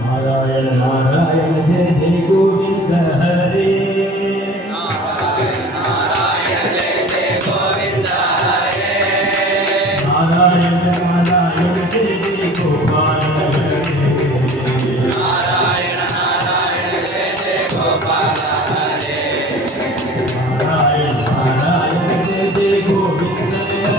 नारायण नारायण जय जय गोविंद हरे नारायण जय जय गोविंद हरे नारायण नारायण जय जय गोपाल हरे नारायण नारायण जय जय गोपाल हरे नारायण नारायण जय जय गोविंद हरे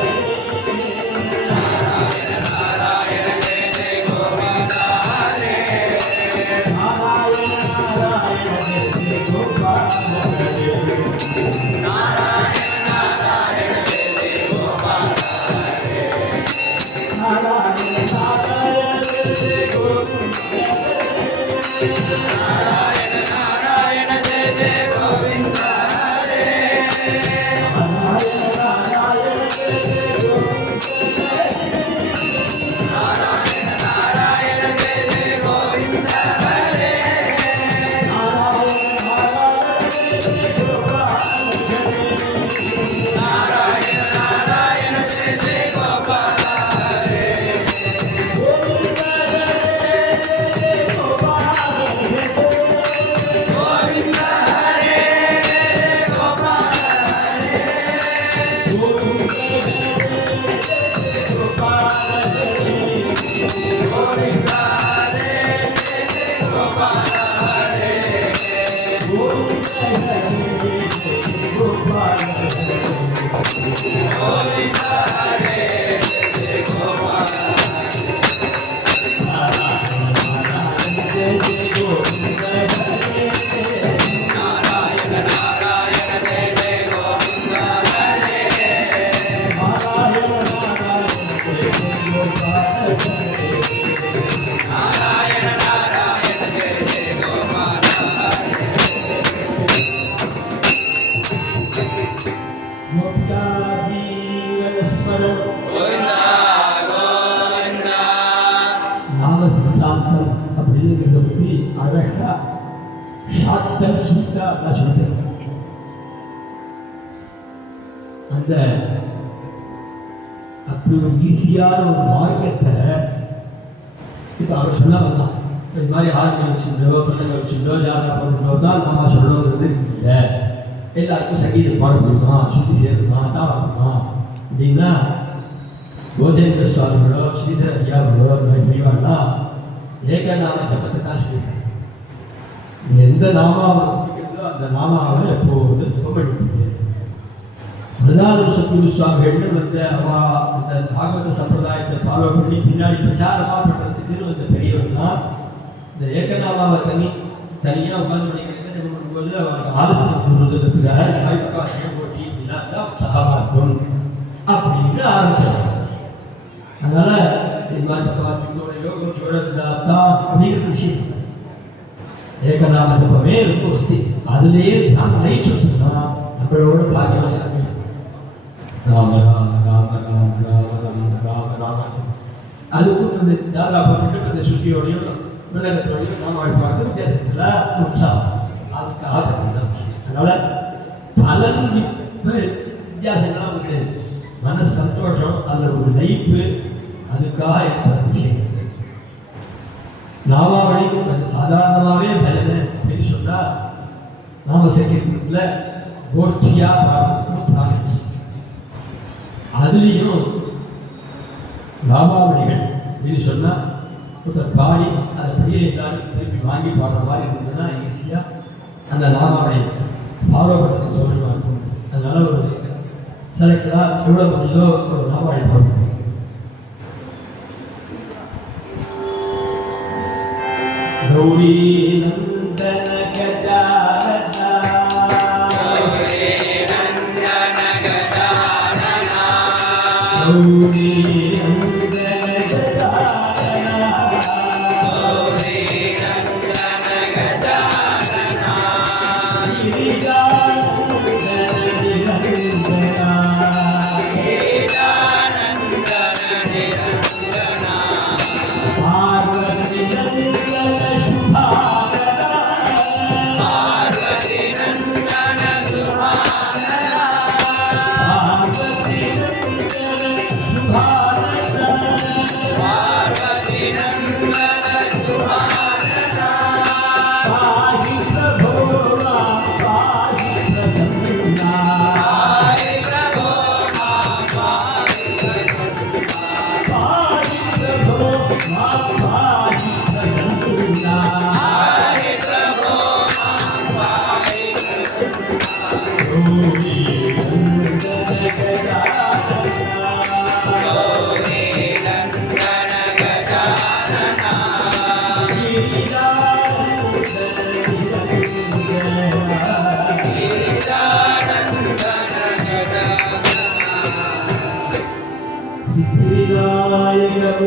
அந்த அப்படி ஒரு ஈஸியான ஒரு மார்க்கத்தை இப்போ அவர் சொன்னாங்க இது மாதிரி ஆர்மி வச்சுருந்தோ பிள்ளைங்க வச்சுருந்தோ ஜாதகம் போட்டுருந்தோ தான் நம்ம சொல்லணுங்கிறது இல்லை. எல்லாருக்கும் சங்கீதம் பாட முடியுமா, சுற்றி சேரணுமா, தான் வரணுமா அப்படின்னா கோதேந்திர சுவாமிகளோ ஸ்ரீதர ஐயாவோ பெரியவாள்னா ஏகநாம ஜபத்தை தான் சொல்லியிருக்காங்க. எந்த நாமாவை பிடிக்கிறதோ அந்த நாமாவை எப்போது ஜபம் பண்ணிட்டு பிரதான சத்குரு சுவாமிகள் அந்த பாகவத சம்பிரதாயத்தை ஃபாலோ பண்ணி பின்னாடி பிரச்சாரமாக பண்ணுறதுக்குன்னு வந்த பெரியவர்னா இந்த ஏகநாமாவை தனியாக உட்கார்ந்து பண்ணிக்கிறது அவருக்கு ஆலோசனை பண்ணுறதுக்காக போட்டி அப்படின்னா சகாபாக்கும் அப்படின்னு ஆரம்பிச்சாங்க. அதனால இது மாதிரி யோகம் தான் அப்படிங்கிற விஷயம் ஏகநாம ஜபமே ரொம்ப வசதி. அதுலேயே நாம் லைட் வச்சுருந்தோம் நம்மளோட பாக்கியம் ராம ராம ராம ராம ராம ராம ராம ராம அதுக்கும் அந்த தாதா பண்ணிட்டு அந்த சுத்தியோடையும் மிருதகத்தோடையும் நாம பார்த்து வித்தியாசத்தில் உற்சாகம் அதுக்காக தான். அதனால பலன் வித்தியாசங்கள்லாம் கிடையாது. மன சந்தோஷம் அதில் ஒரு லைஃப்பு அதுக்காக ஏற்படுற விஷயம். நாமாவளிக்கும் கொஞ்சம் சாதாரணமாகவே பலனை அப்படின்னு சொன்னால் நாம சங்கீதத்தில் கோஷ்டியாக பாடுறதுக்கும் ப்ராக்டிஸ். அதுலேயும் நாமாவளிகள் அப்படின்னு சொன்னால் ஒருத்தர் பாடி அதை அப்படியே எல்லாரும் திருப்பி வாங்கி பாடுற மாதிரி இருந்ததுன்னா ஈஸியாக அந்த நாமாவளி ஃபாலோ பண்ணுறது சௌகரியமாக இருக்கும். அதனால ஒரு செலக்டராக எவ்வளோ முடிஞ்சதோ ஒரு நாமாவளி போடணும். கௌரி நந்தன கஜானனா கௌரி நந்தன கஜானனா கௌரி நந்தன கஜானனா கௌரி நந்தன கஜானனா கிரிஜானன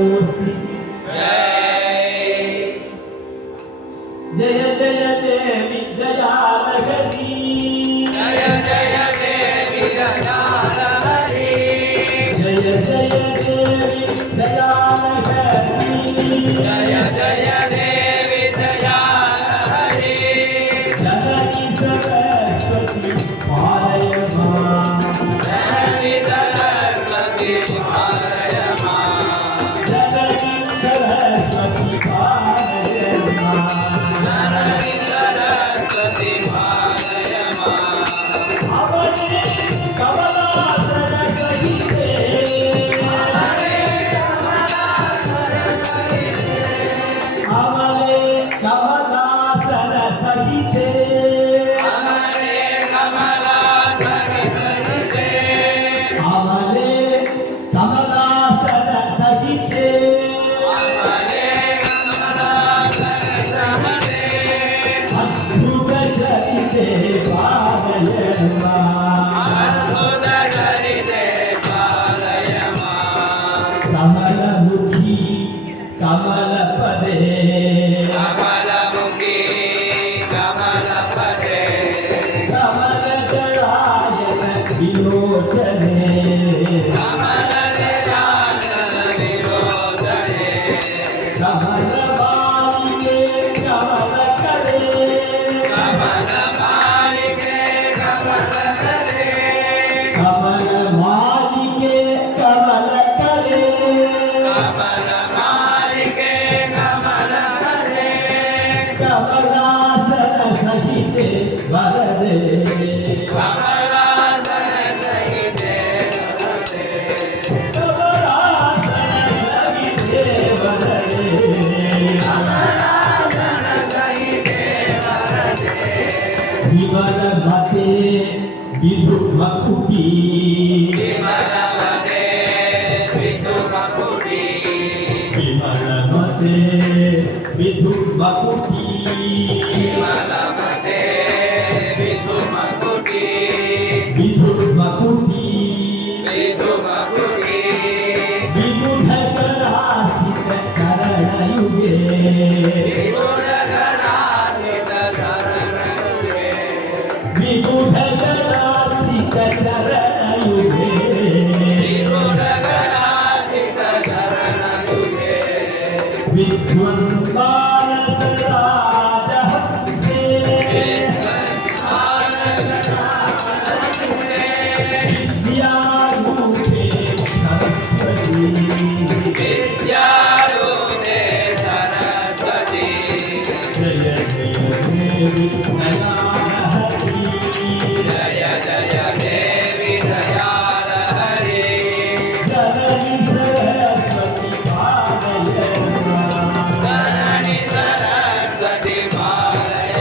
ಮೂರ್ತಿ ಜಯ ಜಯ ದೇವಿ ದಯಾಲಹರಿ ಜಯ ಜಯ ದೇವಿ ದಯಾಲಹರಿ ಜಯ ಜಯ ದೇವಿ ದಯಾಲಹರಿ ಜಯ ಜಯ ದೇವಿ ದಯಾಲಹರಿ ಜನನಿ ಸರಸ್ವತಿ ಪಾಲಯ ಜನನಿ ಸರಸ್ವತಿ ಪಾಲಯ ಜನನಿ ಸರಸ್ವತಿ ಪಾಲಯ ಜನನಿ ಸರಸ್ವತಿ ಪಾಲಯ ಅವನೇ ಕಮಲಾಸನ ಸಹಿತೆ ಅವನೇ ಕಮಲಾಸನ ಸಹಿತೆ ಅವನೇ ಕಮಲಾಸನ ಸಹಿತೆ ಅವನೇ ಕಮಲಾಸನ ಸಹಿತೆ ಅವನೇ ಕಮಲಾಸನ ಸಹಿತೆ ಅದ್ಭುತ ಚರಿತೆ ಪಾಲಯಮ್ಮ ಅದ್ಭುತ ಚರಿತೆ ಪಾಲಯ ಕಮಲಮುಖಿ ಕಮಲಪದೇ ಕಮಲಮುಖಿ ಕಮಲಪದೆ ಕಮಲದಳಾಯನ ವಿಲೋಚನೆ ಕಮಲದಳಾಯನ ವಿಲೋಚನೆ ಕಮಲಮಾಲಿಕೆ ಕಮಲಕಲೆ ಕಮಲಮಾಲಿಕೆ ಕಮಲಕಲೆ ಕಮಲಮಾಲಿಕೆ ಕಮಲಕಲೆ ಕಮಲಮಾಲಿಕೆ ಕಮಲಕಲೆ ಕಮಲಾಸನ ಸಹಿತೆ ವರದೆ ಕಮಲಾಸನ ಸಹಿತೆ ವರದೆ ಕಮಲಾಸನ ಸಹಿತೆ ವರದೆ ಕಮಲಾಸನ ಸಹಿತೆ ವರದೆ ವಿಮಲ ಮತೆ ವಿಧು ಮಕುಟಿ ವಿಮಲವತೆ ವಿಧುಮಕುಟಿ ವಿಮಲ ಮತೆ ವಿಧು ಮಕುಟಿ ವಿಮಲವತೆ ವಿಧುಮಕುಟಿ ವಿಧು ಮಕುಟಿ ವಿಧುಮಕುಟಿ ವಿಬುಧಕರಾಚಿತ ಚರಣಯುಗೆ ವಿಗುಣಗಣಾನ್ವಿತ ಚರಣಯುಗೆ ವಿಬುಧಕರಾಚಿತ ಚರಣಯುಗೆ ವಿಗುಣಗಣಾನ್ವಿತ ಚರಣಯುಗೆ ವಿದ್ವಂದ್ವಾರಸರಾಜಹಂಸೆ ವಿದ್ಯಾರೂಪೆ ಸರಸ್ವತಿ ವಿದ್ಯಾರೂಪೆ ಸರಸ್ವತಿ ಜಯ ಜಯ ದೇವಿ ದಯಾಲಹರಿ ಜಯ ಜಯ ದೇವಿ ದಯಾಲಹರಿ ಜನನಿ ಸರಸ್ವತಿ ಪಾಲಯಮ್ಮ ಜನನಿ ಸರಸ್ವತಿ ಪಾಲಯ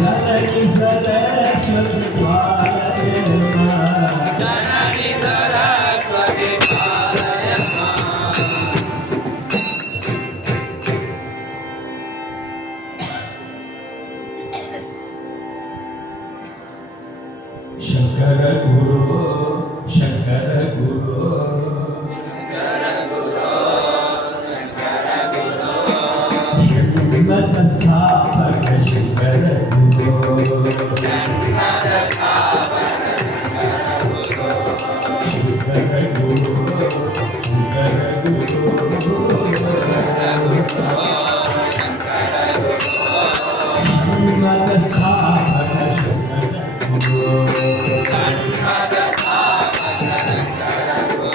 ಜನನಿ ಸರಸ್ವತಿ ಪಾಲಯಮ್ಮ ಜನನಿ ಸರಸ್ವತಿ ಪಾಲಯ ಶಂಕರ ಗುರು ಶಂಕರ ಗುರು ಶಂಕರ ಗುರು ಶಂಕರ ಗುರು ಶ್ರೀಮತ ಸ್ಥಾಪಕ ಶಂಕರ ಗುರು ಜನ್ಮದ ಸ್ಥಾಪಕ ಶಂಕರ ಗುರು ಶಂಕರ ಗುರು ಶಂಕರ ಗುರು ಶಂಕರ ಗುರು ಶ್ರೀಮತ ಸ್ಥಾಪಕ ಶಂಕರ ಗುರು ಜನ್ಮದ ಸ್ಥಾಪಕ ಶಂಕರ ಗುರು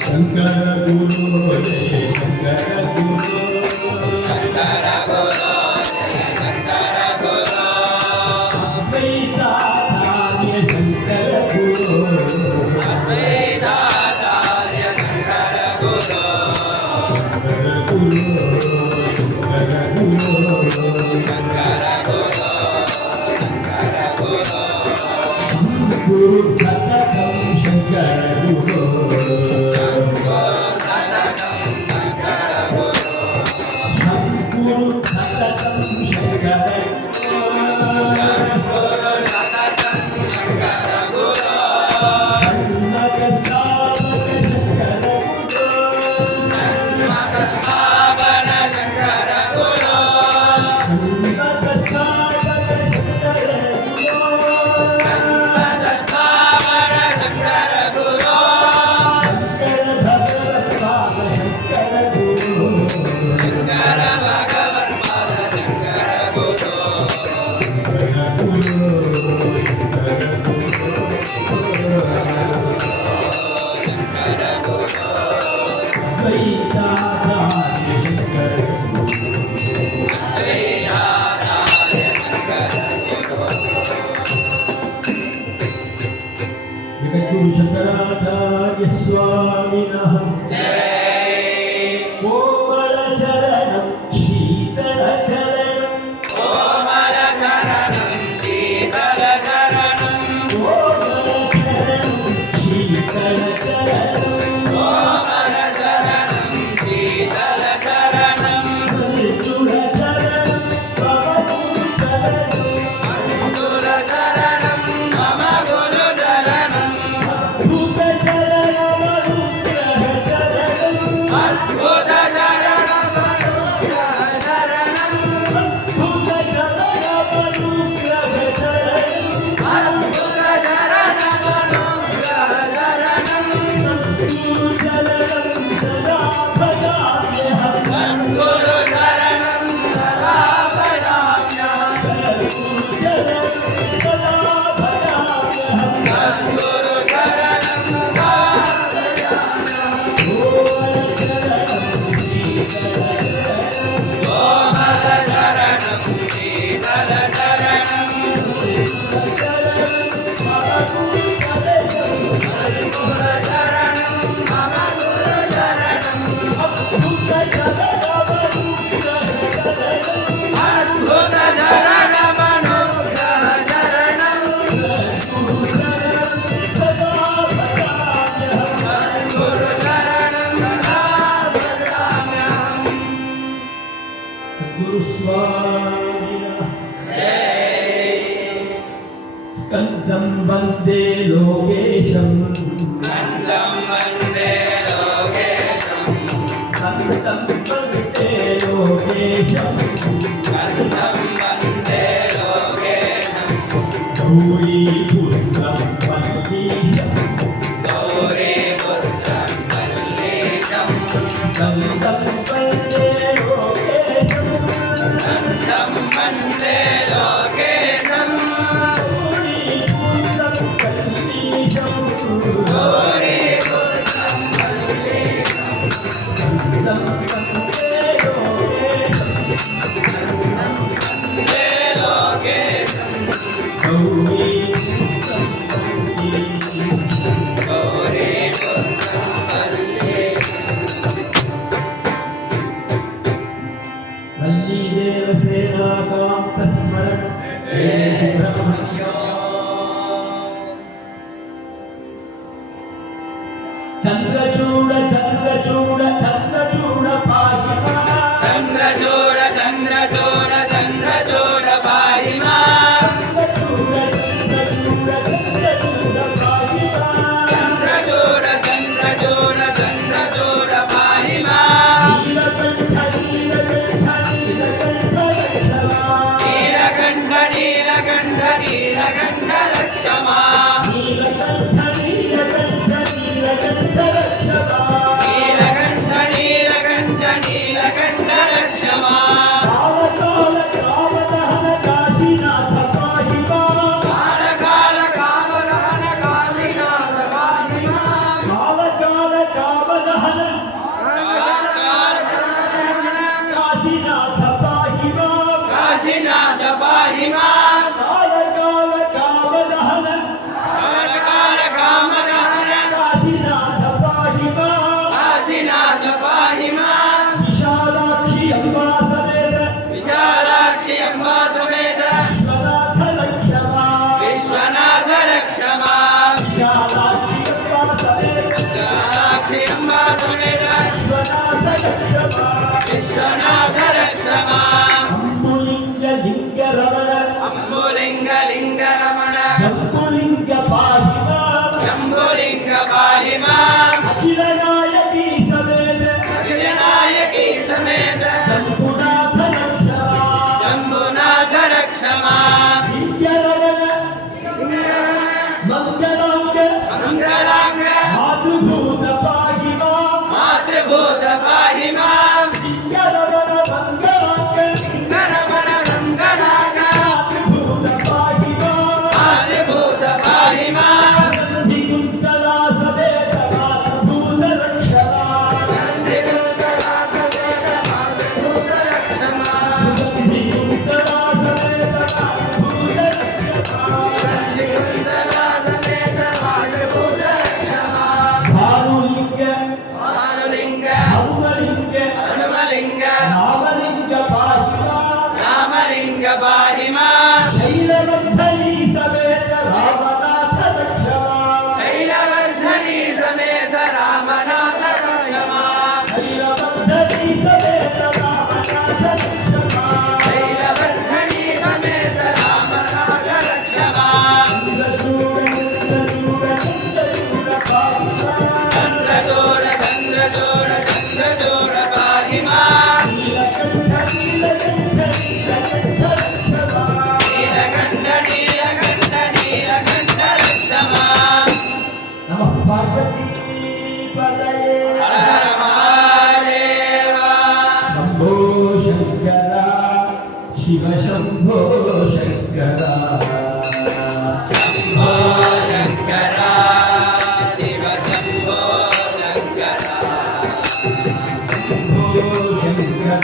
ಶಂಕರ ಗುರು ಜಯ ಶಂಕರ ಗುರು ಶಂಕರ ಗುರು ಸ್ಥಾಪನ ಶಂಕರ ಗುರು ಸನ್ಮತ ಸ್ಥಾಪಕ ಶಂಕರ ಗುರು ಸನ್ಮತ ಸ್ಥಾಪನ ಶಂಕರ ಗುರು ಶಂಕರ ಭಗವತ್ಪಾದ ಶಂಕರ ಗುರು ಶಂಕರ ಭಗವತ್ಪಾದ ಶಂಕರ ಗುರು ಶಂಕರ ಗುರು ದ್ವೈತಾಚಾರ್ಯ ಶಂಕರ ದ್ವೈತಾಚಾರ್ಯ ಶಂಕರ ಗುರು ಜಗದ್ಗುರು ಶಂಕರಾಚಾರ್ಯ ಸ್ವಾಮಿನಃ ಜೈ ಕೋಮಲ ಚರಣಂ ಶೀತಳ ಚರಣಂ ಕೋಮಲ ಚರಣಂ ಶೀತಲ ಚರಣಂ ಕೋಮಲ ಚರಣಂ ಶೀತಳ ಚರಣಂ ಕೋಮಲ ಚರಣಂ ಶೀತಲ ಚರಣಂ ಮೃದುಳ ಚರಣಂ ಪವನ ಚರಣಂ ಗುರು ಚರಣಂ ಮಮ ಗುರು ಚರಣಂ ಅದ್ಭುತ ಚರಣಂ ಅನುಗ್ರಹ ಚರಣಂ ಅದ್ಭುತ ಚರಣಂ ಅನುಗ್ರಹ ಚರಣಂ ಅದ್ಭುತ ಚರಣಂ ಅನುಗ್ರಹ ಚರಣಂ ಅದ್ಭುತ ಚರಣಂ ಅನುಗ್ರಹ ಚರಣಂ ಸದ್ಗುರು ಚರಣಂ ಸದಾ ಭಜಾಮ್ಯಹಂ ಸದ್ಗುರು ಚರಣಂ ಸದಾ ಭಜಾಮ್ಯಹಂ ಸದ್ಗುರು ಚರಣಂ ಸದಾ ಭಜಾಮ್ಯಹಂ ಸದ್ಗುರು ಚರಣಂ ಸದಾ ಭಜಾಮ್ಯಹಂ ಕೋಮಲ ಚರಣಂ ಶೀತಲ ಚರಣಂ ಗುರು ಚರಣಂ ಮಮ ಗುರು ಚರಣಂ ಅದ್ಭುತ ಚರಣಂ ಅನುಗ್ರಹ ಚರಣಂ ಸದ್ಗುರು ಚರಣಂ ಸದಾ ಭಜಾಮ್ಯಹಂ ಸದ್ಗುರು ಸ್ವಾಮಿನಃ ಜೈ ಸ್ಕಂದಂ ವಂದೇ ಲೋಕೇಶಂ ಸ್ಕಂದಂ ವಂದೇ ಲೋಕೇಶಂ ಸ್ಕಂದಂ ವಂದೇ ಲೋಕೇಶಂ ಸ್ಕಂದಂ ವಂದೇ ಲೋಕೇಶಂ ಗೌರೀಪುತ್ರಂ ಪರಮೇಶಂ ಗೌರೀ ಪುತ್ರಂ ಮಲ್ಲೇಶಂ ಸ್ಕಂದಂ ವಂದೇ ಲೋಕೇಶಂ ಸ್ಕಂದಂ ವಂದೇ ಲೋಕೇಶಂ ಗೌರೀಪುತ್ರಂ ಪರಮೇಶಂ ಗೌರೀ ಪುತ್ರಂ ಮಲ್ಲೇಶಂ ಸ್ಕಂದಂ ವಂದೇ ಲೋಕೇಶಂ ವಂದೇ ಲೋಕೇಶಂ ಗೌರೀಪುತ್ರಂ ಪರಮೇಶಂ ಗೌರೀ ಪುತ್ರಂ ಮಲ್ಲೇಶಂ ವಲ್ಲೀದೇವಸೇನಾಕಾಂತಸ್ಮರಣ ಜಯ ಸುಬ್ರಹ್ಮಣ್ಯ ಚಂದ್ರಚೂಡ ಚಂದ್ರಚೂಡ ಚಂದ್ರಚೂಡ ಪಾಹಿ ಮಾಂ. ಚಂದ್ರಚೂಡ ಚಂದ್ರಚೂಡ ಚಂದ್ರಚೂಡ ಪಾಹಿ ಮಾಂ ಚಂದ್ರಚೂಡ ಚಂದ್ರಚೂಡ ಚಂದ್ರಚೂಡ ಪಾಹಿ ಮಾಂ. ಚಂದ್ರಚೂಡ ಚಂದ್ರಚೂಡ ಚಂದ್ರಚೂಡ ಪಾಹಿ ಮಾಂ ನೀಲಕಂಠ ನೀಲಕಂಠ ನೀಲಕಂಠ ರಕ್ಷ ಮಾಂ. ನೀಲಕಂಠ ನೀಲಕಂಠ ನೀಲಕಂಠ ರಕ್ಷ ಮಾಂ ನೀಲಕಂಠ ನೀಲಕಂಠ ನೀಲಕಂಠ ರಕ್ಷ ಮಾಂ. ನೀಲಕಂಠ ನೀಲಕಂಠ ನೀಲಕಂಠ ರಕ್ಷ ಮಾಂ ಕಾಲ ಕಾಲ ಕಾಮದಹನ ಕಾಶೀನಾಥ ಪಾಹಿ ಮಾಂ. ಕಾಲ ಕಾಲ ಕಾಮದಹನ ಕಾಶೀನಾಥ ಪಾಹಿ ಮಾಂ ಕಾಲ ಕಾಲ ಕಾಮದಹನ ಕಾಲ ಕಾಲ ಕಾಶೀನಾಥ ಪಾಹಿ ಮಾಂ. ಕಾಶೀನಾಥ ಪಾಹಿ ಮಾಂ ಕಾಲ ಕಾಲ ಕಾಮದಹನ ಕಾಲ ಕಾಲ ಕಾಮದಹನ ಕಾಶೀನಾಥ ಪಾಹಿ ಮಾಂ. ಕಾಶೀನಾಥ ಪಾಹಿ ಮಾಂ ವಿಶಾಲಾಕ್ಷಿ ಅಂಬಾ ಸಮೇತ ವಿಶಾಲಾಕ್ಷಿ ಎಂಬ ಸಮೇತ ವಿಶ್ವನಾಥ ಲಕ್ಷ ಮಾಂ. ವಿಶ್ವನಾಥ ರಕ್ಷ ಮಾಂ ವಿಶಾಲಾಕ್ಷಿ ಅಂಬಾ ಸಮೇತ ವಿಶಾಲಾಕ್ಷಿ ಎಂಬ ಸಮೇತ ವಿಶ್ವನಾಥ ಲಕ್ಷ ಮಾಂ. ವಿಶ್ವನಾಥ ರಕ್ಷ ಮಾಂ ಅಂಬುಲಿಂಗ ಲಿಂಗ ರಮಣ ಅಂಬುಲಿಂಗ ಲಿಂಗ ರಮಣ ಅಂಬುಲಿಂಗ ಪಾಹಿ ಮಾಂ. ಶಂಭುಲಿಂಗ ಪಾಹಿ ಮಾಂ ಅಖಿಲ ನಾಯಕಿ ಸಮೇತ ಅಖಿಲನಾಯ शैलवर्धनी समेत रामनाथ रक्ष माम् चन्द्रचूड पाहि माम् नीलकण्ठ रक्ष माम् नमः पार्वतीपतये हर हर महादेव शम्भो शङ्कर शिव शम्भो शङ्कर शम्भो शङ्कर शिव शम्भो शङ्कर शम्भो शङ्कर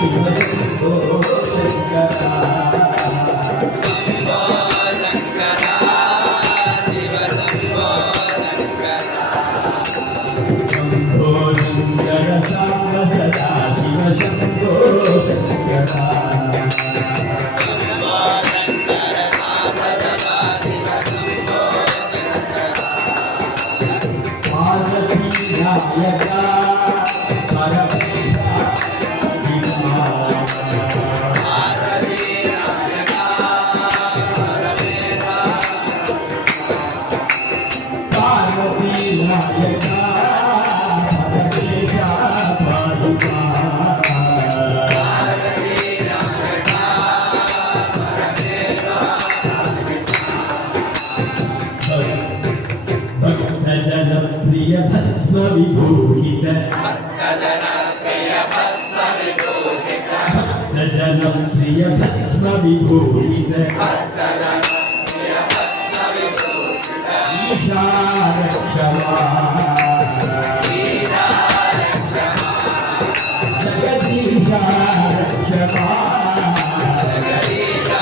शिव शम्भो शङ्कर शम्भो शङ्कर शिव शम्भो शङ्कर शम्भो शङ्कर साम्ब सदा शिव शम्भो शङ्कर शम्भो शङ्कर साधना शिव शम्भो शङ्कर पार्वती नायका परमेशा पार्वती नायका परमेशा पार्वती नायका परमेशा पादुका पार्वती नायका परमेशा भक्तजन प्रिय भस्म विभूषित भक्तजन प्रिय भस्म विभूषित भक्तजन प्रिय भस्म विभूषित भक्तजन प्रिय भस्म विभूषित ईशा रक्षमा ईशा रक्ष माम् जगदीशा रक्षमा जगदीशा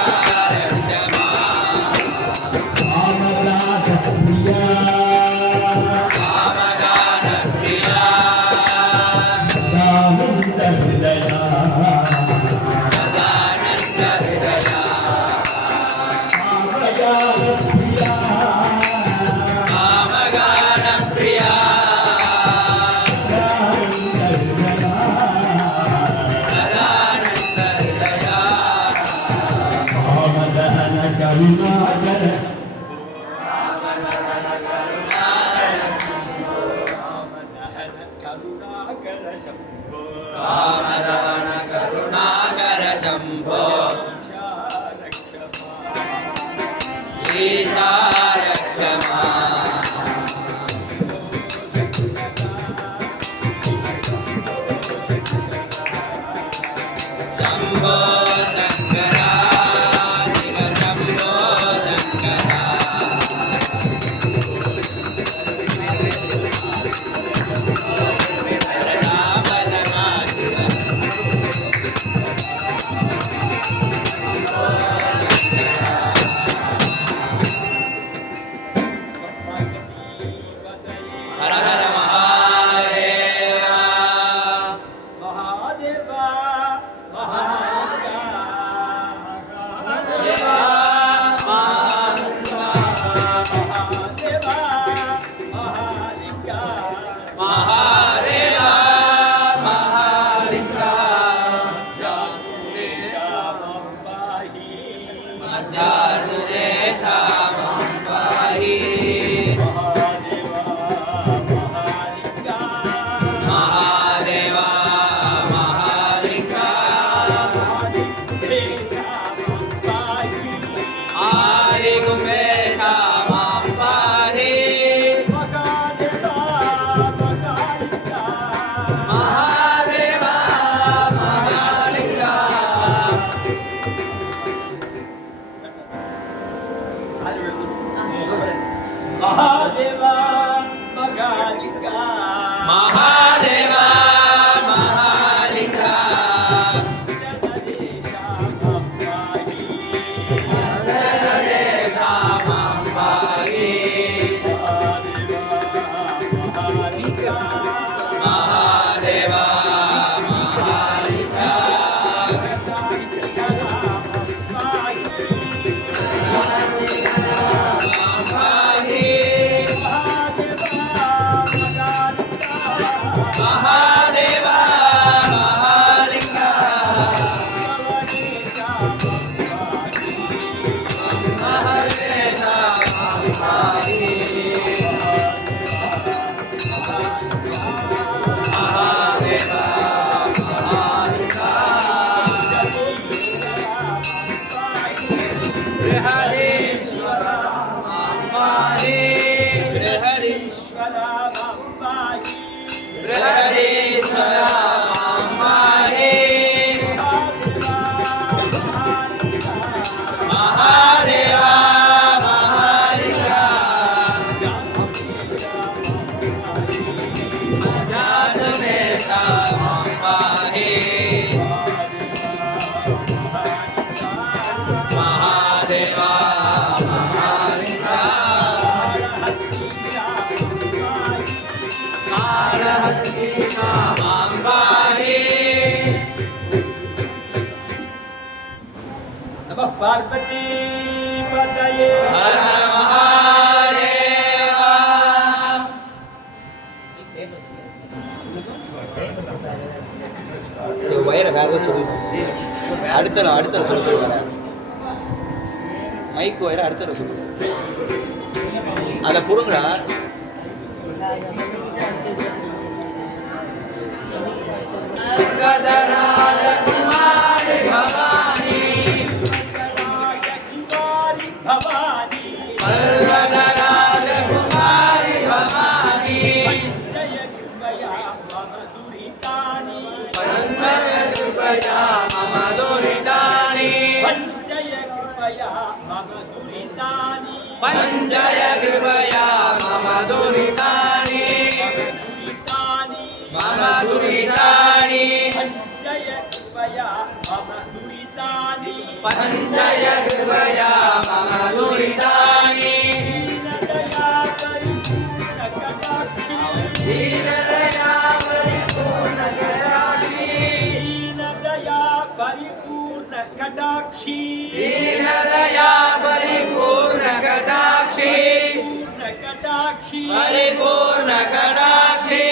रक्ष माम् कामदास प्रिया कामगान प्रिया सदानंद हृदया सदानन्द हृदया कामदास प्रिया कामगान प्रिया सदानन्द हृदया कामदहन करुणाकर कामदान करुणाकर शम्भो ईशा रक्ष माम् शम्भो शङ्कर शिव शम्भो शङ्कर राम समाधिव नमः पार्वती पतये हर हर महादेव வயிறை வேற ஏதாவது சொல்லி அடுத்த சொல்லுவாங்க மைக்கு வயிறு அடுத்த சொல்லு அதை கொடுங்கடா गदराज कुमारी भवानी भवानी गदराज कुमारी भवानी जय कृपया मम दुरितानि पंचय कृपया मम दुरितानि जय कृपया मम दुरितानि पंचय कृपया मम दुरितानि मम दुरितानि जय कृपया मम दुरितानि पंचय कृपया मम दुरितानि दीनदया परिपूर्ण कटाक्षी दीनदया परिपूर्ण कटाक्षी दीनदया परिपूर्ण कटाक्षी दीनदया परिपूर्ण कटाक्षी पूर्ण कटाक्षी परिपूर्ण कटाक्षी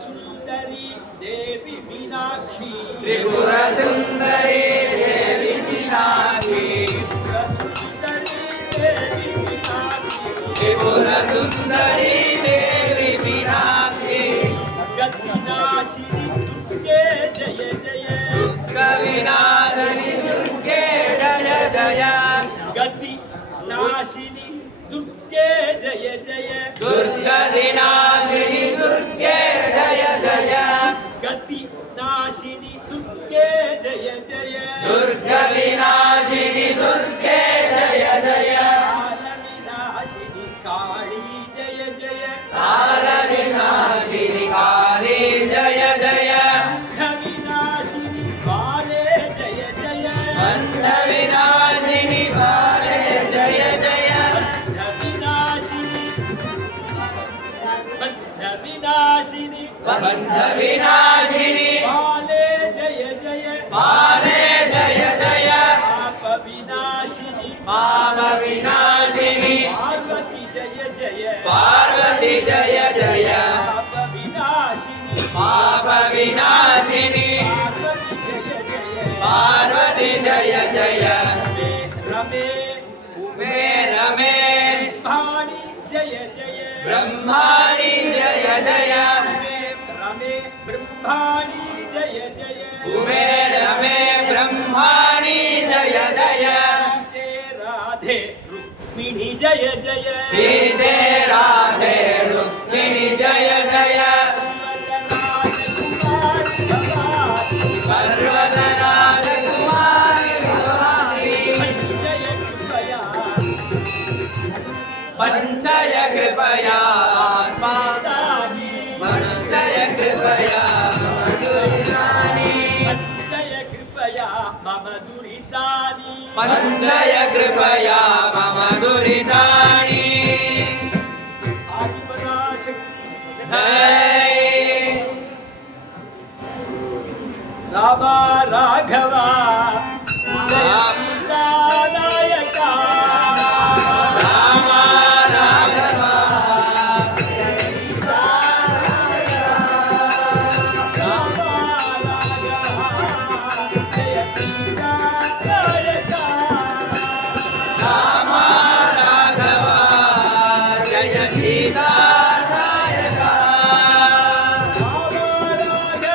सुंदरी देवी मीनाक्षी त्रिपुर सुंदरी देवी मीनाक्षी त्रिपुर सुंदरी देवी मीनाक्षी गतिनाशिनी दुर्गे जय जय दुःख विनाशिनी दुर्गे जय जय गति नाशिनी दुर्गे जय जय दुर्गदिनाशिनी दुर्गे जय जय गति नाशिनी दुर्गे जय जय दुर्गविनाशिनी दुर्गे जय जय काल विनाशिनी काली जय जय काल विनाशिनी काली जय जय विनाशिनी काले जय जय बंध विनाशिनी बाले जय जय विनाशिनी विनाशिनी बंध विनाशिनी काले जय जय बाले जय जय पाप विनाशिनी पाप विनाशिनी पार्वती जय जय पार्वती जय जय पाप विनाशिनी पाप विनाशिनी पार्वती जय जय पार्वती जय जय रमे उमे रमे भाणी जय जय ब्रह्माणि जय जय रमे ब्रह्माणी जय जय उमे रमे ब्रह्माणि जय जय राधे रुक्मिणी जय जय सीते राधे रुक्मिणी जय जय पर्वतराज कुमारी भवानी पंचय कृपया पंचय कृपया मम दुरितानि पंचय कृपया मम दुरितानि आदिपराशक्ति जय राम राघव सीतानायका राम राघव राम राघव जय सीतानायका राम राघव जय सीता नायका राम राघव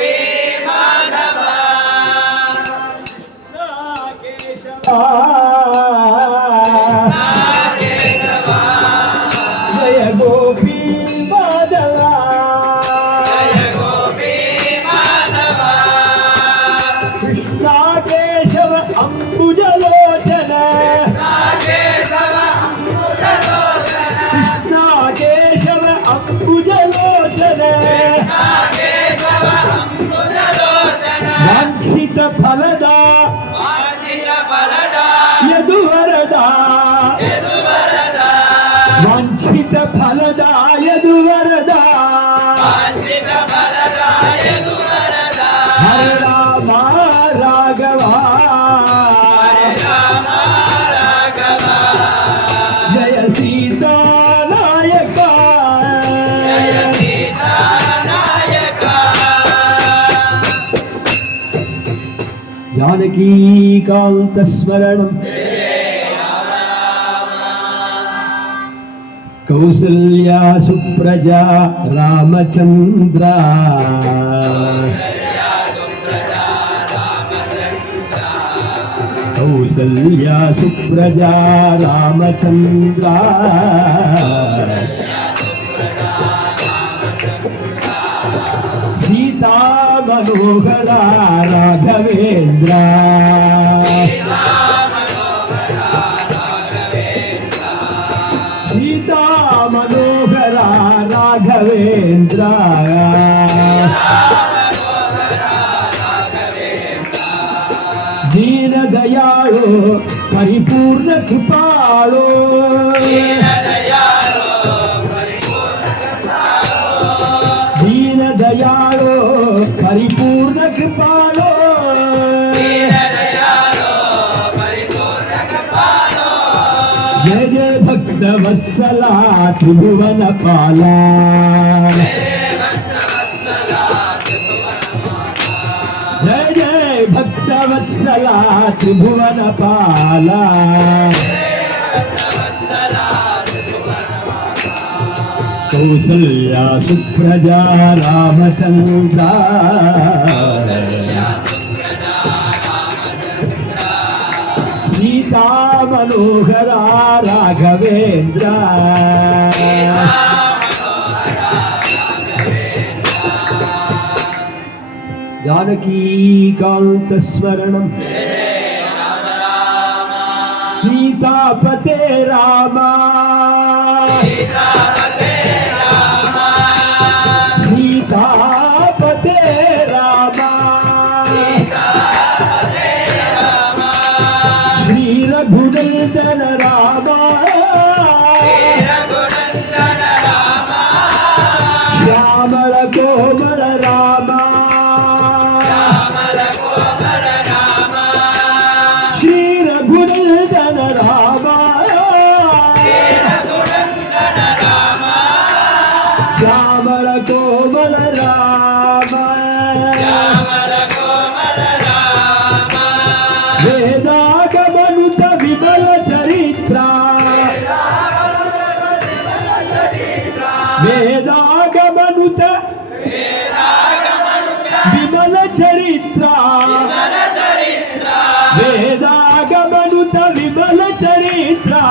गोपी माधव जय गोपी माधवा जय गोपी माधव कृष्णा केशव अम्बुजलोचन नागेशव अम्बुजलोचन कृष्णा केशव अम्बुजलोचन नागेशव अम्बुजलोचन वाञ्छित फलदा वाञ्छित फलदा यदुवरदा यदुवरदा वाञ्छित फलदा यदुवरदा वाञ्छित फलदा यदुवरदा हरे राम राघवा हरे राम राघव जय सीता नायका जय सीता नायक जानकी कांत स्मरणम कौसल्या सुप्रजा रामचंद्र कौसल्या सुप्रजा रामचंद्र सीता मनोहरा राघवेंद्र सीता मनोहरा राघवेंद्र दीन दयाळु परिपूर्ण कृपाळु दीन दयाळु परिपूर्ण कृपाळु जय जय भक्त वत्सला त्रिभुवन पाला जय जय भक्त वत्सला त्रिभुवन पाला कौसल्या सुप्रजा रामचंद्र सीता मनोहरा राघवेंद्र जानकी कांत स्मरणम सीतापते रामा सीतापते रामा श्री रघुनंदन रामा श्यामल कोमल रामा श्री रघुनंदन रामा श्यामल कोमल रामा वेदागमनुत विमल चरित्रा वेदागमनुत विमल चरित्रा वेदागमनुत विमल चरित्रा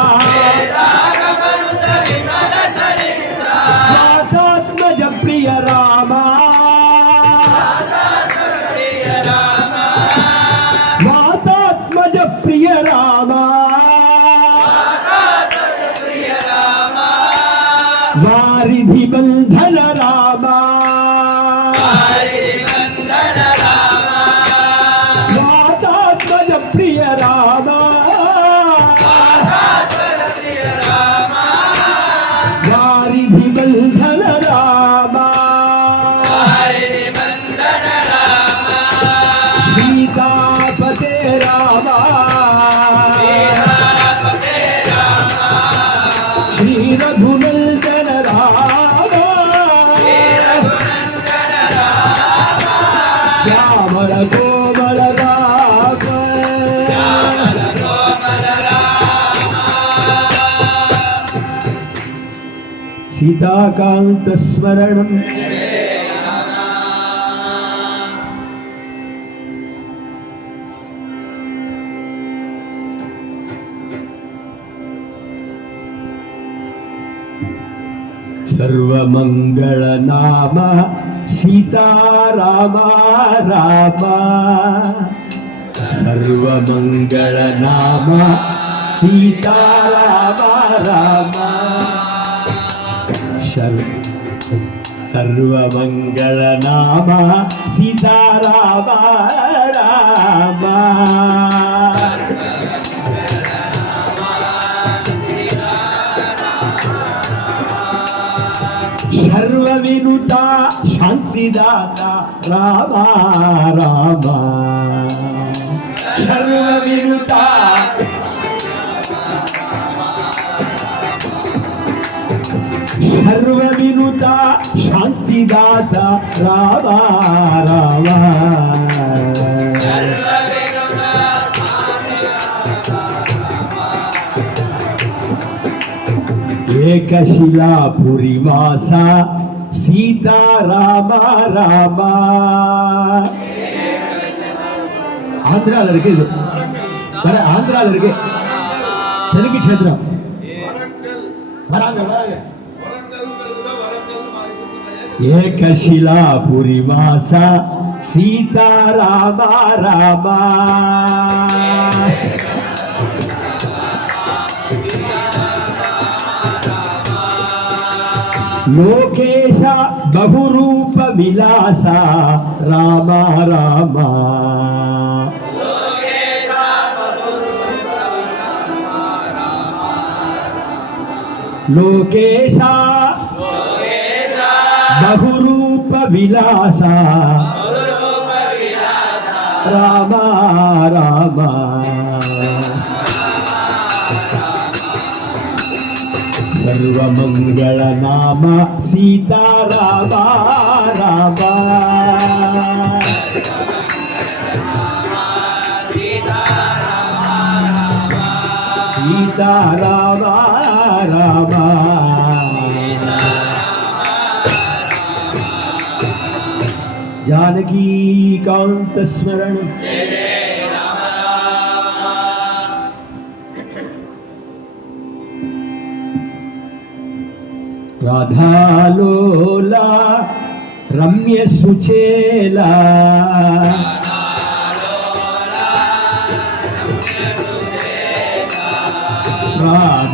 मातात्मज प्रिय रामा मातात्मज प्रिय रामा वारिधि बंधन रामा मातात्मज प्रिय रामा वारिधि बंधन रामा सीतापते रामा श्री रघुनंदन रामा श्यामल कोमल रामा सीताकांत स्मरणम ಸರ್ವಮಂಗಳ ನಾಮ ಸೀತಾರಾಮ ರಾಮ ಸರ್ವಮಂಗಳ ನಾಮ ಸೀತಾರಾಮ ರಾಮ ಸರ್ವಮಂಗಳ ನಾಮ ಸೀತಾರಾಮ ರಾಮ ಸರ್ವವಿನುತ ಶಾಂತಿದಾತ ರಾಮ ರಾಮ ಸರ್ವವಿನುತ ಸರ್ವವಿನುತ ಶಾಂತಿದಾತ ರಾಮ ರಾಮ ಏಕಶಿಲಾಪುರಿವಾಸ సీతారామ రామ ఆంధ్రాలో ఇருக்கு ఇది ఆంధ్రాలో ఇருக்கு తెలుగు క్షేత్రం ఏకశిలాపురివాస సీతారామ రామ లోకేశ బహురూప విలాస రామ రామ లోకేశ బహురూప విలాస రామ రామ సర్వమంగళ నామ సీతారామ రామ సీతారామ రామ జానకీకాంత స్మరణం రాధాలోలా రమ్య సుచేలా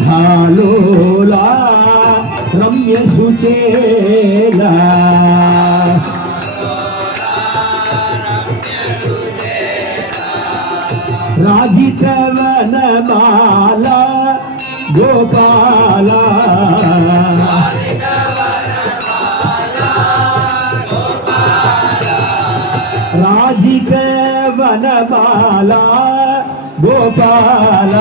రాధాలోలా రమ్య సుచేలా రాజిత వనమాల గోపాల రాజిత వనమాల గోపాల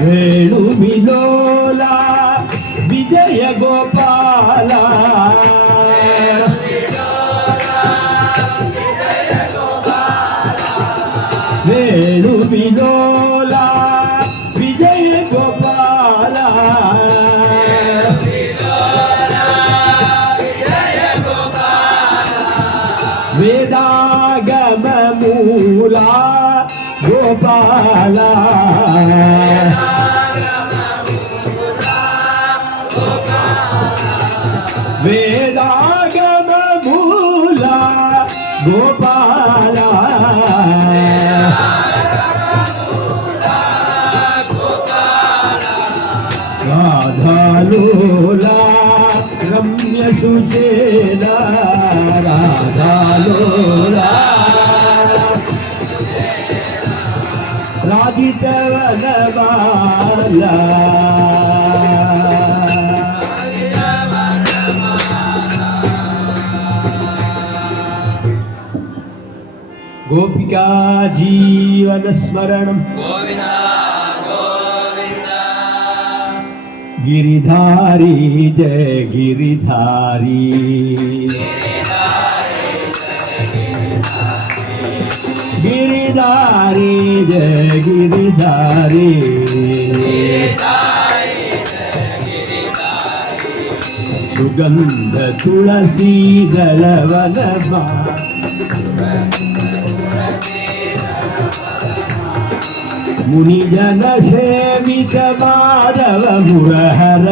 వేణు విలోల విజయ గోపాల వేణు విలోల విజయ గోపాల వేదాగమ మూల గోపాల వేదాగమ మూల గోపాల రాధాలోలా రమ్య సుచేలా రాధాలోలా రాజిత వనమాల గోపికా జీవన స్మరణం గిరిధారి జయ గిరిధారి గిరిధారి జయ గిరిధారి సుగంధ తులసీ దళవనమా ಮುನಿಜನ ಸೇವಿತ ಮಾಧವ ಮುರಹರ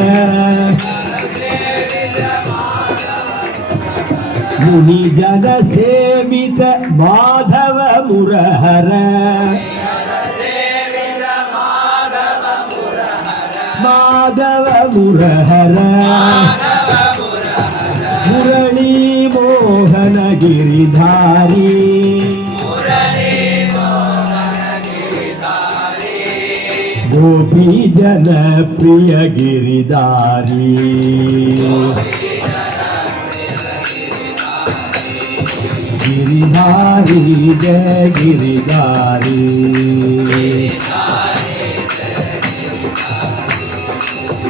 ಮುನಿಜನ ಸೇವಿತ ಮಾಧವ ಮುರಹರ ಮಾಧವ ಮುರಹರ ಮುರಳಿ ಮೋಹನ ಗಿರಿಧಾರಿ ಗೋಪಿ ಜನ ಪ್ರಿಯ ಗಿರಿಧಾರಿ गिरिधारी जय गिरिधारी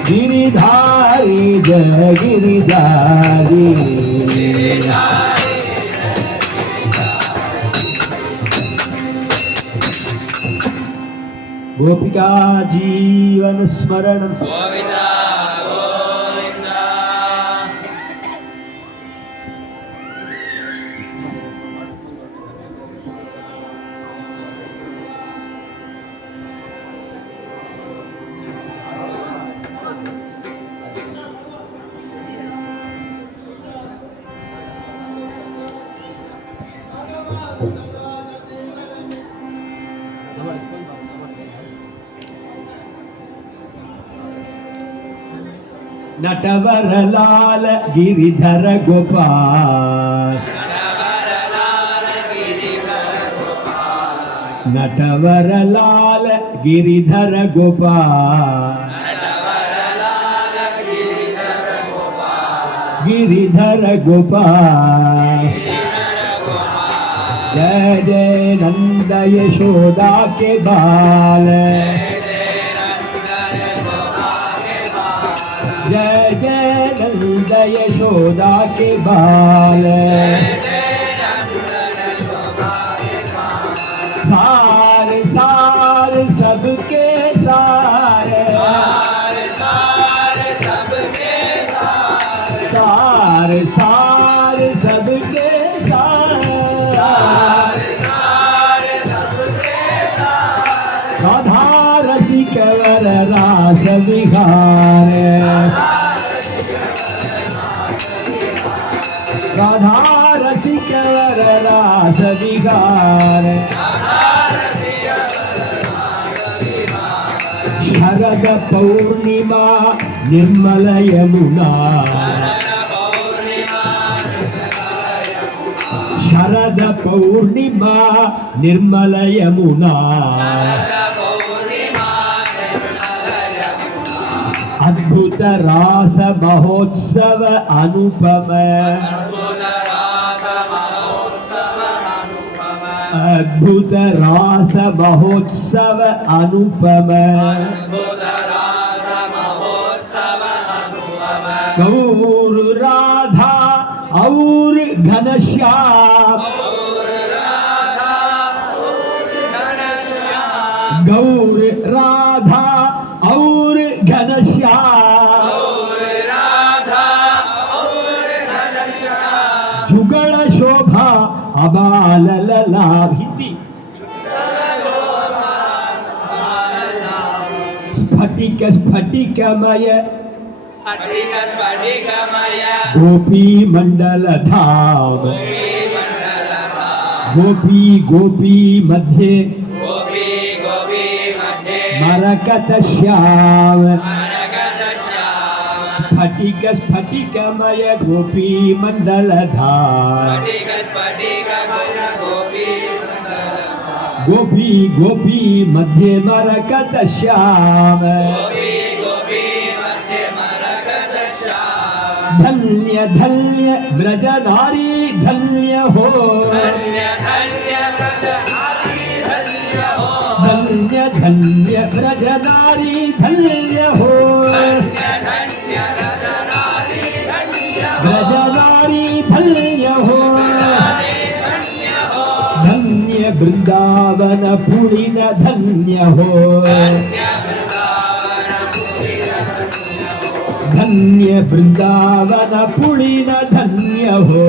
गिरिधारी जय गिरिधारी गोपिका जीवन स्मरण गोविंदा गोविंदा नटवर लाल गिरिधर गोपाल नटवर लाल गिरिधर गोपाल गिरिधर गोपाल जय जय नंद यशोदा के बाल जय जय नंद यशोदा के बाल सार सार सबके सार सार सार सबके सार राधा रसिक वर रास विहार राधा रसिक वर रास विहार शरद पौर्णिमा निर्मल यमुना शरद पौर्णिमा निर्मल यमुना अद्भुत रास महोत्सव अनुपम अद्भुत रास महोत्सव अनुपम गौर राधा और घनश्याम गौर राधा और घनश्याम जुगल शोभा अबाल लला हिंदी स्फटिक स्फटिकमय गोपी मंडल धाम गोपी गोपी मध्य मरकत श्याम स्फटिक स्फटिकमय गोपी मंडल धाम गोपी गोपी मध्य मरकत श्याम धन्य धन्य व्रज नारी धन्य हो धन्य धन्य व्रज नारी धन्य हो व्रज नारी धन्य हो धन्य वृंदावन पुलिन धन्य हो धन्य वृंदावन पुलिन धन्य हो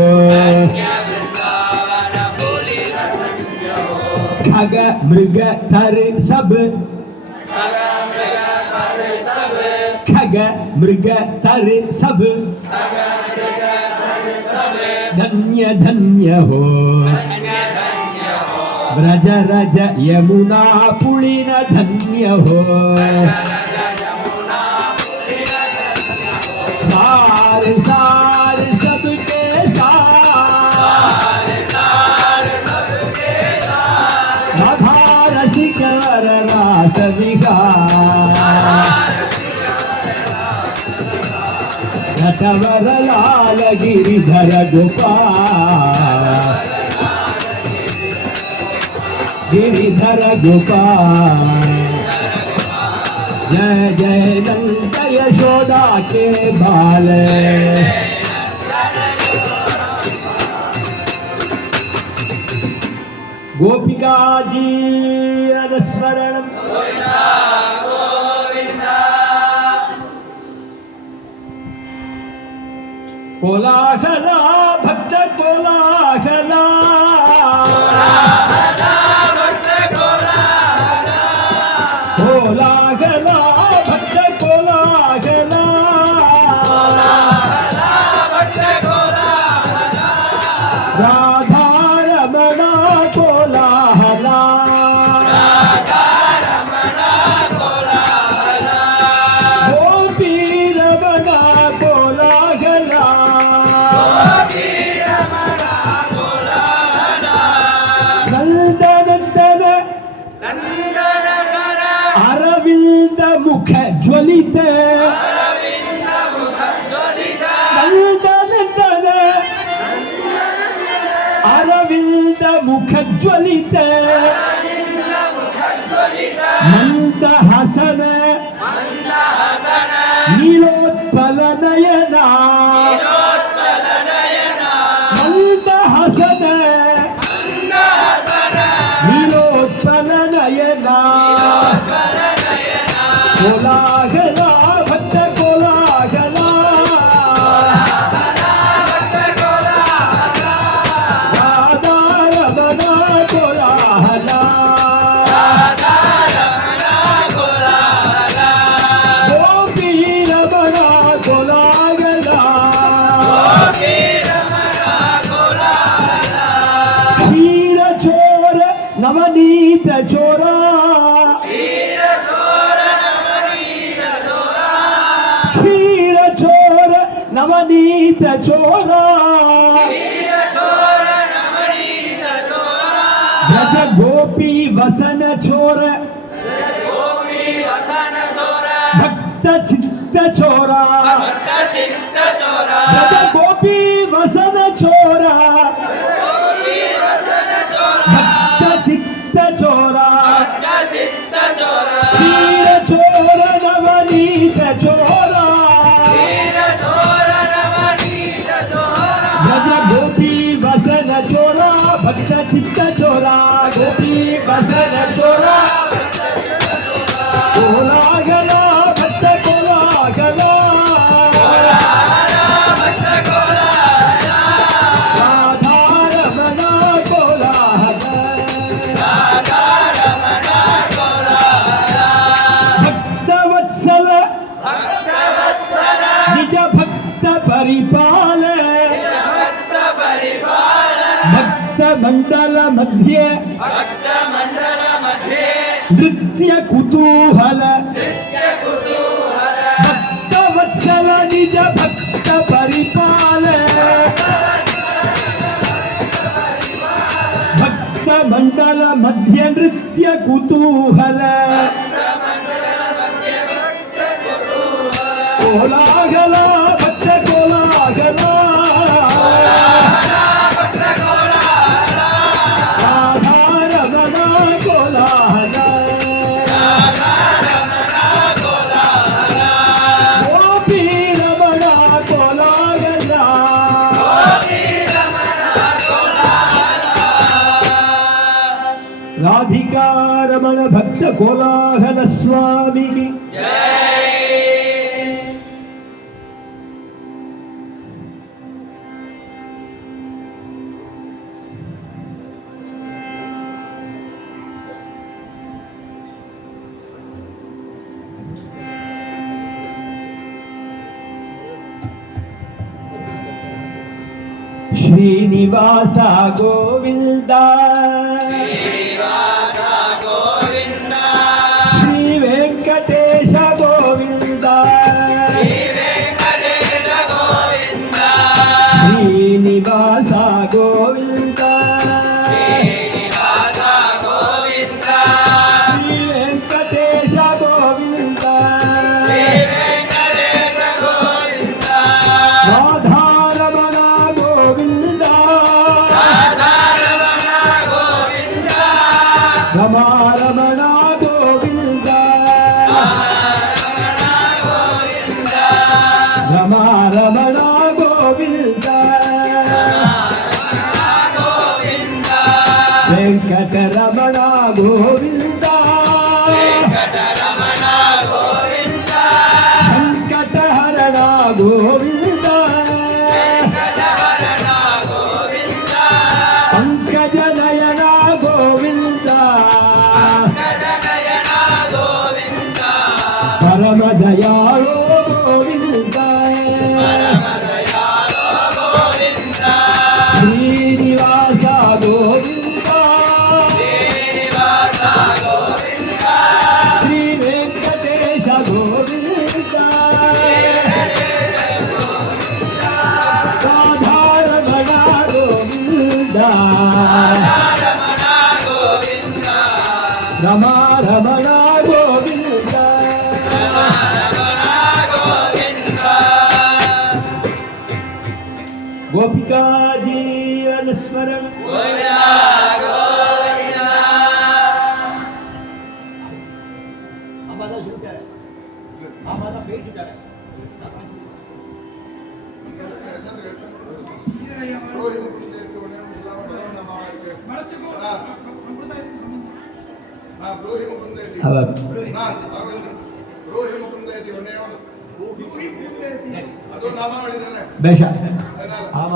खग मृग तर सब खग मृग तर सब धन्य धन्य हो ब्रज रज यमुना पुलिन धन्य हो सार सार सबके सार राधा रसिक वर रास विकार नटवर लाल गिरिधर गोपाल गिरिधर गोपाल जय जय नंद यशोदा के बाल गोपिका जीवन स्मरण कोलाहला भक्त कोलाहला कोलाहला भक्त कोलाहला राधा रमणा कोलाहला गोपी रमणा कोलाहला नंदनंदन अरविंद मुख ज्वलित नंदनंदन अरविंद मुख ज्वलित मंद हसन नीलोत्पल नयना मंद हसन नीलोत्पल नयना कोलाहला भक्त कोलाहला राधा रमणा कोलाहला गोपी रमणा कोलाहला क्षीर चोर नवनीत चोरा क्षीर चोर नवनीत चोरा ब्रज गोपी वसन चोर भक्त चित्त चोरा ब्रज गोपी वसन चोरा भक्त चित्त चोरा क्षीर चोर नवनीत चोरा ब्रज गोपी वसन चोरा भक्त चित्त चोरा गोपी वसन चोरा कोलाहला भक्त कोलाहला राधा रमणा कोलाहला भक्तवत्सल निज भक्त परिपाल भक्त मंडल मध्ये नृत्य कुतूहल भक्तवत्सल निज भक्त परिपाल भक्त मंडल मध्य नृत्य कुतूहल कोलाहला भक्त कोलाहला राधा रमणा कोलाहला गोपी रमणा कोलाहला राधिका रमण भक्त कोलाहल स्वामी की ಶ್ರೀನಿವಾಸ ಗೋವಿಂದ ಶ್ರೀನಿವಾಸ ಗೋವಿಂದ ಶ್ರೀ ವೆಂಕಟೇಶ ಗೋವಿಂದ ಶ್ರೀ ವೆಂಕಟೇಶ ಗೋವಿಂದ ಶ್ರೀನಿವಾಸ ಗೋವಿಂದ ಶ್ರೀನಿವಾಸ ಗೋವಿಂದ ಶ್ರೀ ವೆಂಕಟೇಶ ಗೋವಿಂದ ಶ್ರೀ ವೆಂಕಟೇಶ ಗೋವಿಂದ ರಾಧಾರಮಣ ಗೋವಿಂದ ರಾಧಾರಮಣ ಗೋವಿಂದ ರಮಾರಮಣ ಗೋವಿಂದ ರಮಣ ಗೋವಿಂದ ರಮಾರಮಣ ಗೋವಿಂದ ಗೋವಿಂದ ವೆಂಕಟರಮಣ ಗೋವಿಂದ ವೆಂಕಟರಮಣ ಗೋವಿಂದ ಸಂಕಟಹರಣ ಗೋವಿಂದ ವೆಂಕಟಹರಣ ಗೋವಿಂದ ಪಂಕಜನಯನ ಗೋವಿಂದ ಗದನಯನ ಗೋವಿಂದ ಪರಮ ದಯಾಳೋ ಗೋವಿಂದ ಪರಮದಯಾಳೋ ಗೋವಿಂದ ಶ್ರೀನಿವಾಸ ಗೋವಿಂದ ಶ್ರೀನಿವಾಸ ಗೋವಿಂದ ಶ್ರೀ ವೆಂಕಟೇಶ ಗೋವಿಂದ ರಾಧಾರಮಣ ಗೋವಿಂದ ರಮಣ ಗೋವಿಂದ ರಮಾರಮಣ ಗೋವಿಂದ ರಮಣ ಗೋವಿಂದ ಗೋಪಿಕಾ ಜೀವನಸ್ಮರಣ ಗೋವಿಂದ ಗೋವಿಂದ ಆಮಾದ ಶುಂಠರೆ ಆಮಾದ ಬೇಯಿಸಿದ್ದಾರೆ ಹೌದು ಬೇಷ ಆಮ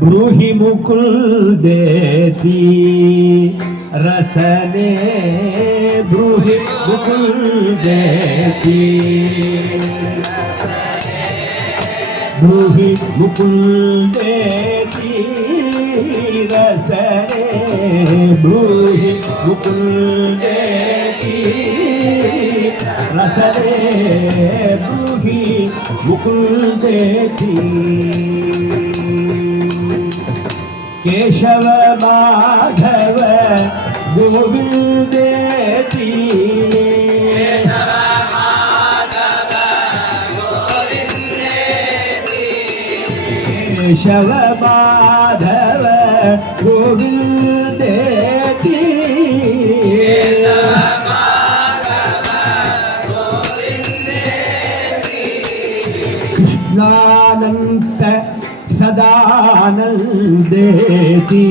ಬ್ರೂಹಿ ಮುಕುಲ್ದೇತಿ ರಸನೆ ಬ್ರೂಹಿ ಮುಕುಲ್ದೇತಿ ಬ್ರೂಹಿ ಮುಕುಲ್ದೇತಿ ರಸನೆ ಬ್ರೂಹಿ ಮುಕುಲ್ದೇತಿ ರಸನೆ ಬ್ರೂಹಿ ಮುಕುಲ್ದೇತಿ ಕೇಶವ ಮಾಧವ ಗೋವಿಂದೇತಿ ಕೇಶವ ಮಾಧವ ಗೋವಿಂದೇತಿ ಕೃಷ್ಣಾನಂತ ಸದಾನಂದೇತಿ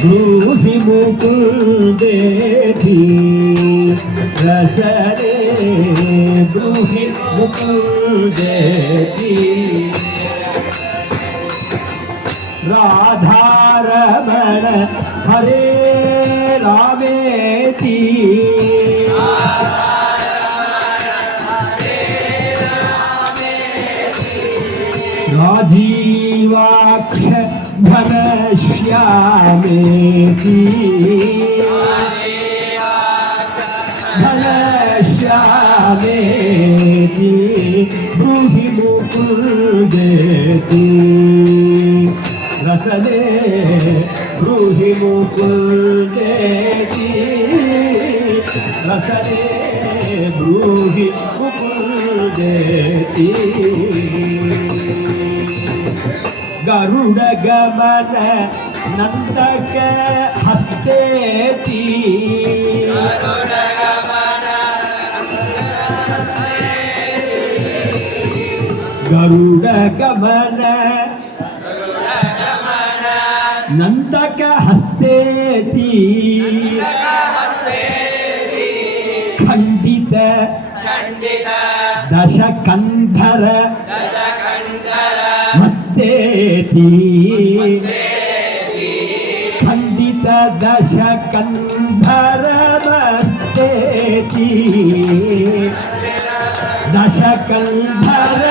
ಬ್ರೂಹಿ ಮುಕುಲ್ದೇತಿ ರಸನೆ ಬ್ರೂಹಿ ಮುಕುಲ್ದೇತಿ ರಾಧಾರಮಣ ಹರೇ ರಾಮೇತಿ ರಾಜೀವಾಕ್ಷ ಘನಶ್ಯಾಮೇತಿ ಘನಶ್ಯಾಮೇತಿ ಬ್ರೂಹಿ ಮುಕುಲ್ದೇತಿ ರಸನೆ ಬ್ರೂಹಿ ಮುಕುಲ್ದೇತಿ ರಸನೆ ಬ್ರೂಹಿ ಮುಕುಲ್ದೇತಿ ಗರುಡ ಗಮನ ನಂದಕ ಹಸ್ತೇತಿ ಗರುಡ ಗಮನ ನಂದಕ ಹಸ್ತೇತಿ ಖಂಡಿತ ದಶಕಂಧರ ಮಸ್ತೇತಿ ಖಂಡಿತ ದಶಕಂಧರ ಮಸ್ತೇತಿ दशकन्धर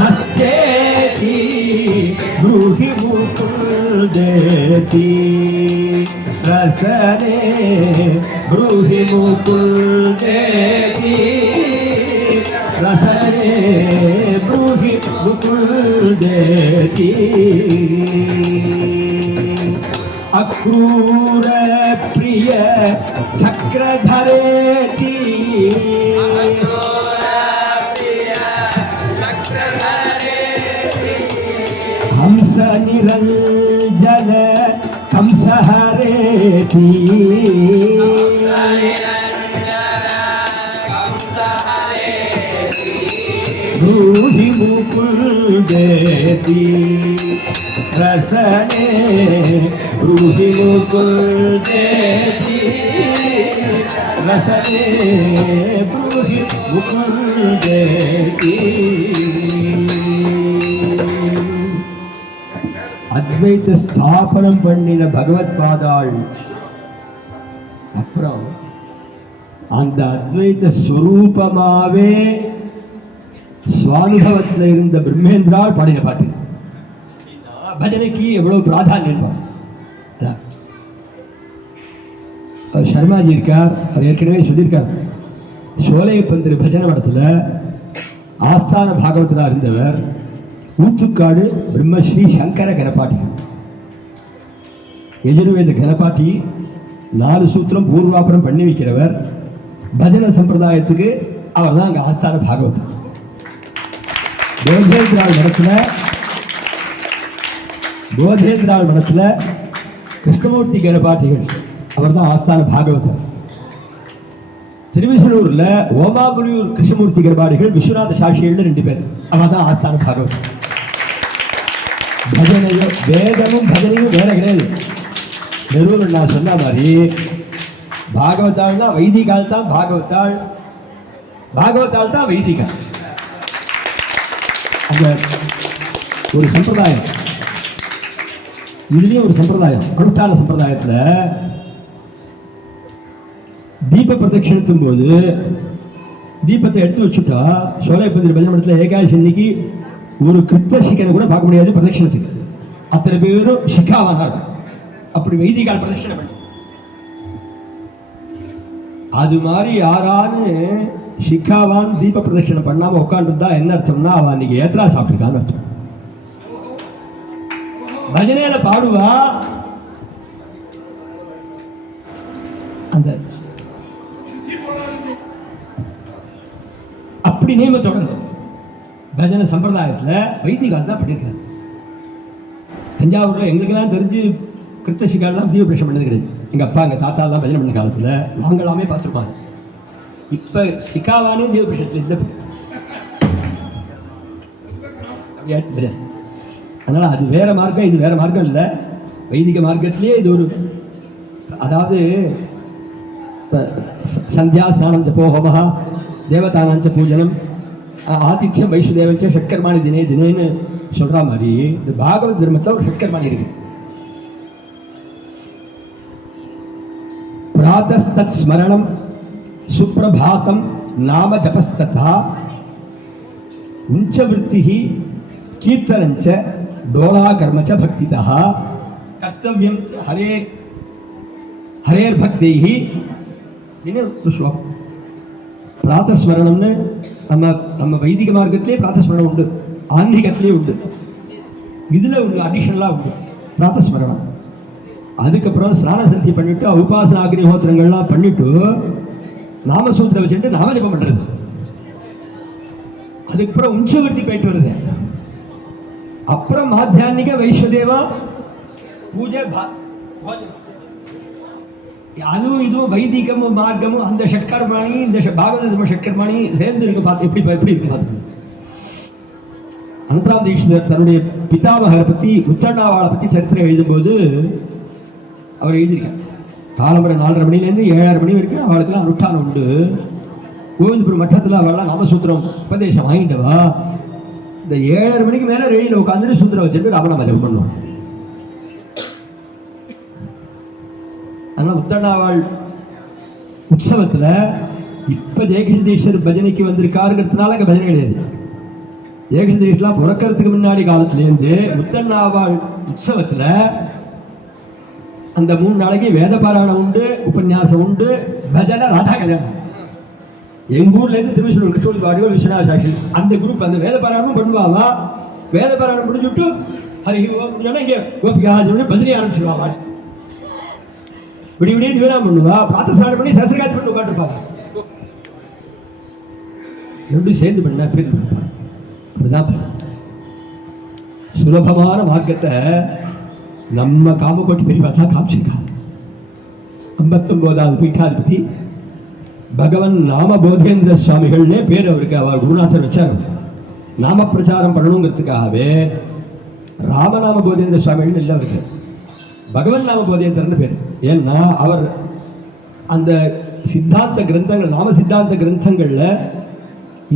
मस्तेति ब्रूहि मुकुन्देति रसने ब्रूहि मुकुन्देति रसने ब्रूहि मुकुन्देति अक्रूर प्रिय चक्रधरेति हंस निरंजन कंसहरेति ब्रूहि मुकुन्देति रसने ब्रूहि मुकुन्देति रसने ब्रूहि मुकुन्देति அத்வைத ஸ்தாபனம் பண்ணின பகவத் பாதாள் அப்புறம் அந்த அத்வைத ஸ்வரூபமாவே சுவானுபவத்தில் இருந்த பிரம்மேந்திராள் பாடின பாட்டு பஜனைக்கு எவ்வளவு பிராதானியம் பாட்டு. சர்மாஜி இருக்கார், அவர் ஏற்கனவே சொல்லியிருக்கார். சோலையப்பந்தர் பஜனை மடத்தில் ஆஸ்தான பாகவத்தில் இருந்தவர். ஊத்துக்காடு பிரம்மஸ்ரீ சங்கர கணபாட்டி, எஜுர்வேத கணபாட்டி, 4 சூத்திரம் பூர்வாபரம் பண்ணி வைக்கிறவர். பஜனை சம்பிரதாயத்துக்கு அவர் தான் அங்கே ஆஸ்தான பாகவதர். போதேந்திராள் மடத்தில் கிருஷ்ணமூர்த்தி கணபாட்டிகள், அவர் தான் ஆஸ்தான பாகவதர். திருவிசனூரில் ஓமாபுரியூர் கிருஷ்ணமூர்த்தி கணபாடிகள், விஸ்வநாத சாஷியல்னு 2 பேர், அவர் தான் ஆஸ்தான பாகவதர். பஜனையும் வேதமும் பஜனையும் வேற கிடையாது. நெருவல் நான் சொன்ன மாதிரி பாகவதாள் தான் வைதிகால் தான் பாகவதாள், பாகவதாள் தான் வைதிகா. அந்த ஒரு சம்பிரதாயம், இதுலேயும் ஒரு சம்பிரதாயம். அனுஷ்டான சம்பிரதாயத்தில் தீப பிரதட்சணத்தும் போது தீபத்தை எடுத்து வச்சுட்டா, சோலைப்பந்திரி பஜனை மடத்தில் ஏகாதசி அன்னைக்கு ஒரு கிருத்த சிக்கனை கூட பார்க்க முடியாது பிரதட்சணத்துக்கு. அத்தனை பேரும் சிக்காவானார். அப்படி வைதிகால் பிரதட்சணை பண்ணி, அது மாதிரி யாரான்னு சிக்காவான் தீப பிரதட்சணை பண்ணாம உட்காந்துருந்தா என்ன அர்த்தம்னா, அவன் அன்னைக்கு ஏத்ரா சாப்பிட்டுருக்கான்னு அர்த்தம். பஜனையில பாடுவா, அந்த அப்படி நியமத்தோட பஜனை சம்பிரதாயத்தில் வைதிகால் தான் பண்ணியிருக்காரு. தஞ்சாவூரில் எங்களுக்கெல்லாம் தெரிஞ்சு கிருத்தசிகாலாம் தீப பிரஷம் பண்ணது கிடையாது. எங்கள் அப்பா எங்கள் தாத்தாலாம் பஜனை பண்ண காலத்தில் நாங்களாமே பார்த்துருப்பாங்க. இப்போ சிக்காவானும் தீப பிரஷத்தில் இல்லை. அதனால் அது வேற மார்க்கம், இது வேற மார்க்கம் இல்லை. வைதிக மார்க்கத்திலே இது ஒரு, அதாவது சந்தியா ஸ்நானம் ஜபோ ஹோமஹா தேவதானாஞ்ச பூஜனம் ஆதித்யம் வைஷ்ணதேவஞ்ச ஷட்கர்மாணி தினே தினேன்னு சொல்ற மாதிரி இந்த பாகவத் தர்மத்தில் ஒரு ஷட்கர்மாணி இருக்கு. பிராதஸ்தத் ஸ்மரணம் சுப்ரபாதம் நாம ஜபஸ்ததா உஞ்சவிருத்திஹி கீர்த்தனஞ்ச டோலா கர்மச்ச பக்திதா கர்த்தவ்யம் ஹரே ஹரேர் பக்திஹி இன்னொரு ஸ்லோகம். பிராத்தஸ்மரணம்னு நம்ம வைதிக மார்க்கத்திலே பிராத்தஸ்மரணம் உண்டு, ஆன்மீகத்திலே உண்டு, இதில் உண்டு அடிஷனலாக உண்டு பிராத்தஸ்மரணம். அதுக்கப்புறம் ஸ்நான சந்தி பண்ணிவிட்டு உபாசன அக்னிஹோத்திரங்கள்லாம் பண்ணிவிட்டு நாமசூத்திரம் வச்சுட்டு நாமஜபம் பண்ணுறது. அதுக்கப்புறம் உஞ்சவர்த்தி போயிட்டு வருது. அப்புறம் மாத்தியானிக வைஷ்ணதேவா பூஜை அதுவும் இதுவும் வைதிகமும் மார்க்கமும் அந்த ஷட்கர்மாணி இந்த பாகவத தர்ம ஷட்கர்மாணி சேர்ந்து இருக்கு. பார்த்து எப்படி இருக்கு பார்த்துக்கணும். அனந்தராம் தீட்சிதர் தன்னுடைய பிதாமகரை பற்றி உத்தண்டாவாளை பற்றி சரித்திரம் எழுதும்போது அவர் எழுதியிருக்கார். காலம்பரை 4:30 மணிலேருந்து 7:30 மணி வரைக்கும் அவளுக்கெல்லாம் அனுஷ்டானம் உண்டு. கோவிந்தபுரம் மட்டத்தில் அவள்லாம் நாமசூத்திரம் உபதேசம் வாங்கிட்டவா. இந்த 7:30 மணிக்கு மேலே ரெடியில் உட்காந்துட்டு சூத்திரம் வச்சுட்டு ராமநாம ஜபம் பண்ணுவாங்க. அதனால் உத்தண்டாவாள் உற்சவத்தில் இப்போ ஏகசதீஸ்வர் பஜனைக்கு வந்திருக்காருங்கிறதுனால அங்கே பஜனை கிடையாது. ஏகசதீஸ்வரலாம் பிறக்கிறதுக்கு முன்னாடி காலத்துலேருந்து முத்தண்ணாவாள் உற்சவத்தில் அந்த 3 நாளைக்கு வேத பாராயணம் உண்டு, உபன்யாசம் உண்டு, பஜனை, ராதா கல்யாணம். எங்கள் ஊர்லேருந்து திருவிழூர் கிருஷ்ணூர் வாடியோ விஸ்வநாத சாஷி அந்த குரூப் அந்த வேத பாராயணமும் பண்ணுவாங்க. வேத பாராயணம் முடிஞ்சுட்டு ஹரி ஓம் இங்கே கோபிகா பஜனை ஆரம்பிச்சிருவாங்க. விடிய விடிய திவனம் பண்ணுவா, பிரார்த்தனை பண்ணி சசரகாட்சி பண்ணி உட்காந்துருப்பாங்க. ரெண்டும் சேர்ந்து பண்ண பேர் அப்படிதான் சுலபமான மார்க்கத்தை நம்ம காமக்கோட்டி பெரியவா தான் காமிச்சிருக்காங்க. 59வது பீட்டாதிபதி பகவன் நாம போதேந்திர சுவாமிகள்னே பேர் அவருக்கு அவர் குருநாதர் வச்சார். நாம பிரச்சாரம் பண்ணணுங்கிறதுக்காகவே ராமநாம போதேந்திர சுவாமிகள்னு இல்லை அவருக்கு, பகவன் நாம போதேந்திரன்னு பேர். ஏன்னா அவர் அந்த சித்தாந்த கிரந்தங்கள் நாம சித்தாந்த கிரந்தங்கள்ல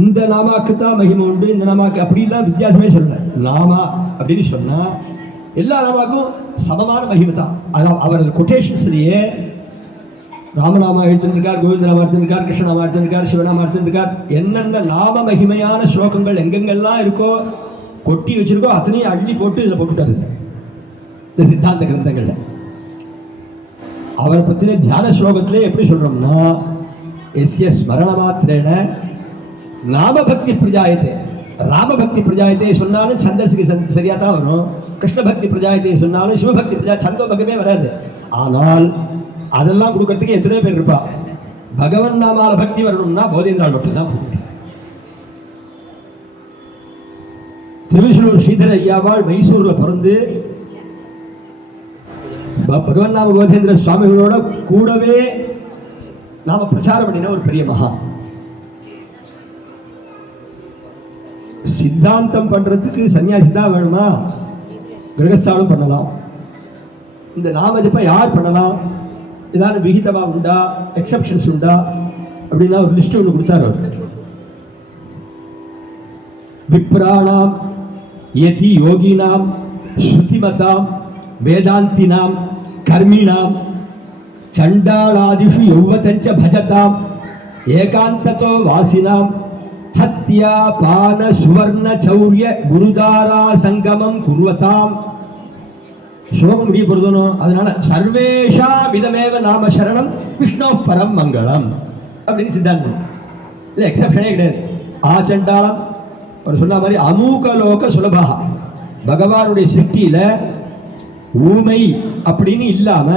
இந்த நாமாக்கு தான் மகிமை உண்டு, இந்த நாமாக்கு அப்படிலாம் வித்தியாசமே சொல்லலை. நாமா அப்படின்னு சொன்னா எல்லா நாமாக்கும் சமமான மகிமை தான். ஆனால் அவர் கொட்டேஷன்ஸ்லேயே ராமநாமா எடுத்துருக்கார், கோவிந்த நாமா எடுத்துருக்கார், கிருஷ்ணநாமா எடுத்துருக்கார், சிவநாமா எடுத்துருக்கார். என்னென்ன நாம மகிமையான ஸ்லோகங்கள் எங்கெங்கெல்லாம் இருக்கோ கொட்டி வச்சிருக்கோ அத்தனையும் அள்ளி போட்டு இதில் போட்டுட்டாரு இந்த சித்தாந்த கிரந்தங்கள்ல. அவரை பற்றின தியான ஸ்லோகத்திலே எப்படி சொல்றோம்னா, எஸ்ய ஸ்மரண மாத்திரேன நாமபக்தி பிரஜாயத்தை, ராமபக்தி பிரஜாயத்தை சொன்னாலும் சந்தஸுக்கு சரியா தான் வரும், கிருஷ்ண பக்தி பிரஜாயத்தை சொன்னாலும் சிவபக்தி பிரஜா சந்தோ பக்கமே வராது. ஆனால் அதெல்லாம் கொடுக்கறதுக்கு எத்தனையோ பேர் இருப்பா. பகவன் நாமால பக்தி வரணும்னா போதேந்திரால் மட்டும்தான். திருவிசூர் ஸ்ரீதர ஐயாவாள் மைசூர்ல பிறந்து பகவன் நாம போதேந்திர சுவாமிகளோட கூடவே நாம பிரச்சாரம் பண்ணின ஒரு பெரிய மகா. சித்தாந்தம் பண்றதுக்கு சன்னியாசி தான் வேணுமா? கிரகஸ்தாலும் பண்ணலாம். இந்த நாம ஜபம் யார் பண்ணலாம், ஏதாவது விகிதமா உண்டா, எக்ஸப்ஷன்ஸ் உண்டா அப்படின்னா ஒரு லிஸ்ட் ஒன்று கொடுத்தாரு அவர். விப்ராணாம் யதி யோகினாம் ஸ்ருதிமதாம் வேதாந்தினாம் கர்மிணாம் சண்டாளாதிஷு யௌவதஞ்ச பஜதாம் ஏகாந்ததோ வாசினாம் ஹத்யா பான சுவர்ண சௌரிய குருதாரா சங்கமம் குர்வதாம். ஸ்லோகம் முடிய போறதும் அதனால சர்வேஷா விதமேவ நாம சரணம் விஷ்ணு பரம் மங்களம் அப்படின்னு சித்தாந்தம். இது எக்ஸப்ஷனே கிடையாது. ஆச்சண்டாளம் அவர் சொன்ன மாதிரி அமூகலோக சுலபா, பகவானுடைய சிருஷ்டியில ஊமை அப்படின்னு இல்லாம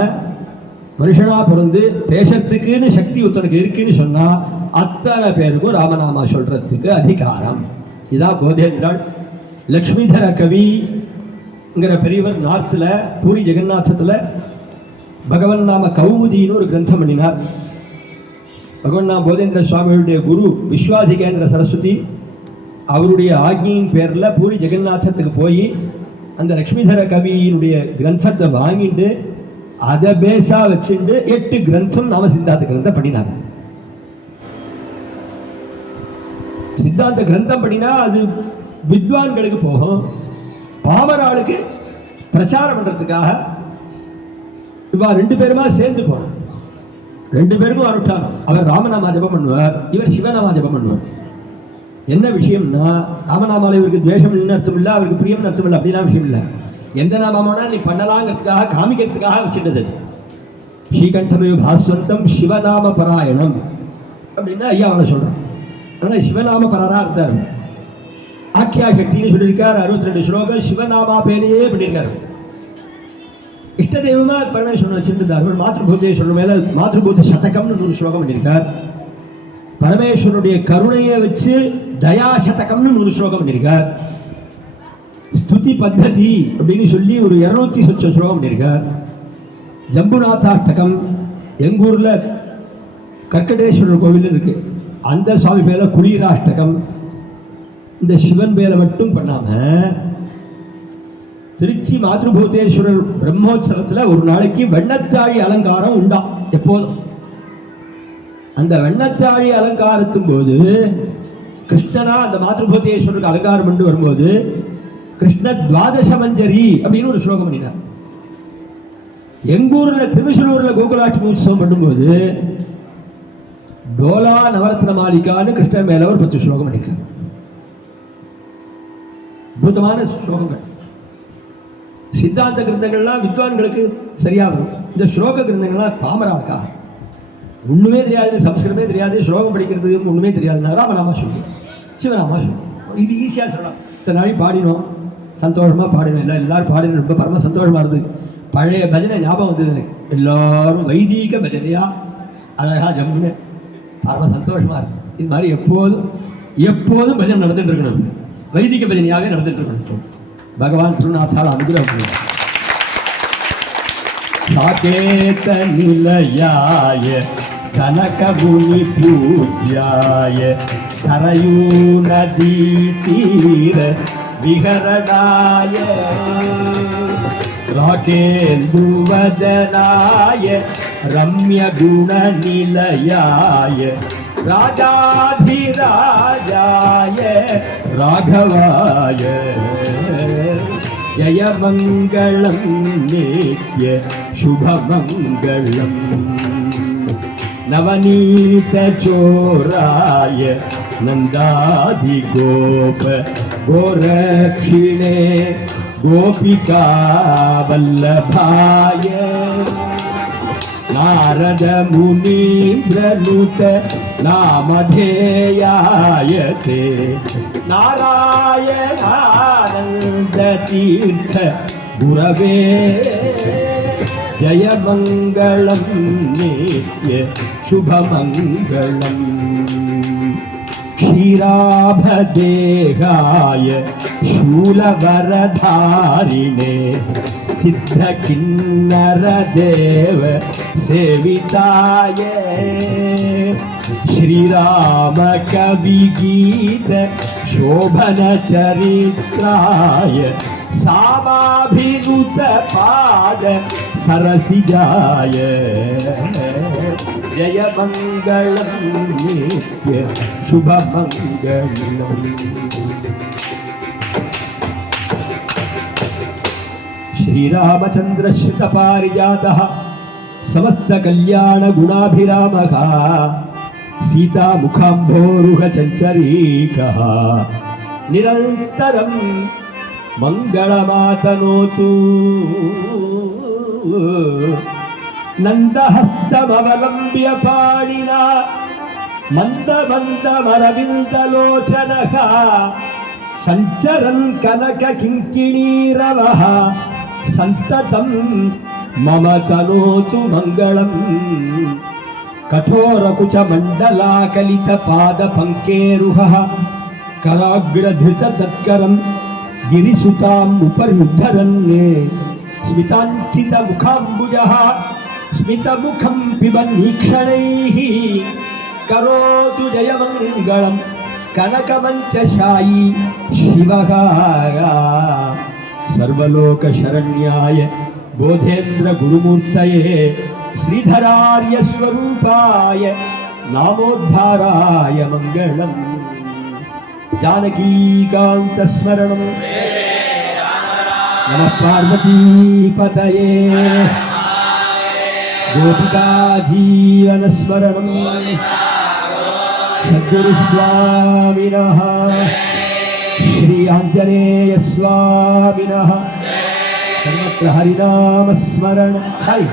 மனுஷனா பிறந்து பேசறதுக்குன்னு சக்தி ஒருத்தனுக்கு இருக்குன்னு சொன்னா அத்தனை பேருக்கும் ராமநாமா சொல்றதுக்கு அதிகாரம். இதான் போதேந்திராள். லக்ஷ்மிதர கவிங்கிற பெரியவர் நார்த்தில் பூரி ஜெகநாதத்தில் பகவன் நாம கௌமுதின்னு ஒரு கிரந்தம் பண்ணினார். பகவன் நாம போதேந்திர சுவாமிகளுடைய குரு விஸ்வாதிகேந்திர சரஸ்வதி அவருடைய ஆக்ஞையின் பேரில் பூரி ஜெகநாதத்துக்கு போய் அந்த லக்ஷ்மிதர கவியினுடைய கிரந்தத்தை வாங்கிட்டு அதை பேஸா வச்சுட்டு 8 கிரந்தம் நாம சித்தாந்த கிரந்தம் பண்ணினார். சித்தாந்த கிரந்தம் பண்ணினா அது வித்வான்களுக்கு போகும், பாமராளுக்கு பிரச்சாரம் பண்றதுக்காக இவா 2 பேருமா சேர்ந்து போனோம். 2 பேருக்கும் அனுஷ்டானம். அவர் ராமநாமா ஜபம் பண்ணுவார், இவர் சிவநாமா ஜபம் பண்ணுவார். என்ன விஷயம்னா ராமநாமாவில் இவருக்கு துவேஷம் இல்லைன்னு அர்த்தம் இல்லை, அவருக்கு பிரியம்னு அர்த்தம் இல்லை, அப்படிலாம் விஷயம் இல்லை. எந்த நாமம்னா நீ பண்ணலாங்கிறதுக்காக காமிக்கிறதுக்காக வச்சுட்டது. ஸ்ரீகண்டமே பாஸ்வந்தம் சிவநாம பராயணம் அப்படின்னா ஐயா அவனை சொல்றான். அதனால சிவநாம பரரா இருந்தார். ஆக்கியா சக்தின்னு சொல்லியிருக்கார். 62 ஸ்லோகம் சிவநாமா பேரையே பண்ணியிருக்காரு. இஷ்ட தெய்வமா பரமேஸ்வரன் வச்சுருந்தார். ஒரு மாத்ருபூதேஸ்வரன் மேல மாத்ருபூத சதகம்னு 100 ஸ்லோகம் பண்ணியிருக்கார். பரமேஸ்வரனுடைய கருணையை வச்சு தயா சதகம்னு 100 ஸ்லோகம் பண்ணியிருக்கார். ஸ்துதி பத்ததி அப்படின்னு சொல்லி ஒரு 200 சொச்ச ஸ்லோகம் பண்ணியிருக்கார். ஜம்புநாதாஷ்டகம் எங்கூர்ல கர்க்கடேஸ்வரர் கோவில் இருக்கு, அந்த சுவாமி பேர குளிராஷ்டகம். இந்த சிவன் பேரை மட்டும் பண்ணாம திருச்சி மாத்ருபூதேஸ்வரர் பிரம்மோத்சவத்தில் ஒரு நாளைக்கு வெண்ணத்தாழி அலங்காரம் உண்டாம் எப்போதும். அந்த வெண்ணத்தாழி அலங்காரத்தும் போது கிருஷ்ணனா அந்த மாத்ருபூதேஸ்வரருக்கு அலங்காரம் பண்ணி வரும்போது கிருஷ்ண துவாதச மஞ்சரி அப்படின்னு ஒரு ஸ்லோகம் பண்ணினார். எங்கூர்ல திருவிசலூர்ல கோகுலாஷ்டமி உற்சவம் பண்ணும்போது டோலா நவரத்ன மாளிகான்னு கிருஷ்ணன் மேல ஒரு 10 ஸ்லோகம் பண்ணியிருக்காங்க. அற்புதமான ஸ்லோகங்கள். சித்தாந்த கிரந்தங்கள்லாம் வித்வான்களுக்கு சரியா வரும். இந்த ஸ்லோக கிரந்தங்கள்லாம் பாமராக்கா ஒண்ணுமே தெரியாது, சம்ஸ்கிருதமே தெரியாது, ஸ்லோகம் படிக்கிறதுக்கு ஒண்ணுமே தெரியாது. ராமநாமா சொல்லு, சிவநாமா சொல்லு, இது ஈஸியாக சொல்லலாம். இத்தனை நாளைக்கு பாடினோம், சந்தோஷமாக பாடினோம், எல்லாரும் பாடினோம், ரொம்ப பரம சந்தோஷமாக இருந்தது. பழைய பஜனை ஞாபகம் வந்தது எனக்கு. எல்லாரும் வைதீக பஜனையா அழகா ஜம்முன்னு பரம சந்தோஷமாக இருக்கு. இது மாதிரி எப்போதும் பஜனை நடந்துட்டு இருக்கணும். வைதிக பஜனையாகவே நடந்துட்டு இருக்கணும். பகவான் திருநாத்தால் அனுகிரகம். சாகேத நிலையாய சனக முனி பூஜ்யாய சரயூ நதி தீர விஹரணாய ராகேந்துவதனாய ரம்ய குண நிலையாய ராஜாதிராஜாய ராகவாய ஜயமங்களம் நித்ய சுபமங்களம் நவநீத சோராய நந்தாதி கோப கோரக்ஷிணே கோபிகா வல்லபாய நாரத முனீந்திரனுத நாமதேயாய தே நாராயணானந்த தீர்த்த குரவே ஜயமங்களம் நித்ய சுபமங்களம் क्षीराभदेहाय शूलवरधारिणे सिद्ध किन्नरदेव सेविताय श्रीराम कविगीत शोभन चरित्राय सामाभिनुत पाद सरसिजाय जय मंगलम नित्य शुभ मंगलम श्रीरामचंद्र श्रित पारिजातः समस्त कल्याण गुणाभिरामः सीता मुखाम्भोरुह चंचरीकः निरन्तरं मंगलमातनोतु नंदहस्तमवलंब्य पाणिना मन्दमन्दमरविन्दलोचनः सञ्चरन् कनक किङ्किणीरवः सन्ततं मम तनोतु मङ्गलम् कठोरकुचमण्डलाकलितपादपङ्केरुहः कराग्रधृततत्करं गिरिसुताम् उपरुद्धरन् स्मिताञ्चितमुखाम्बुजः स्मितमुखं पिबन्नीक्षणैः करोतु जयमङ्गलं कनकमञ्चशायी शिवः सर्वलोकशरण्याय बोधेन्द्र गुरुमूर्तये श्रीधरार्य स्वरूपाय नामोद्धाराय मङ्गलम् जानकीकान्तस्मरणं नमः पार्वतीपतये गोपिका जीवनस्मरणं सद्गुरुस्वामिनः श्री आञ्जनेयस्वामिनः सर्वत्र हरिनामस्मरण हरि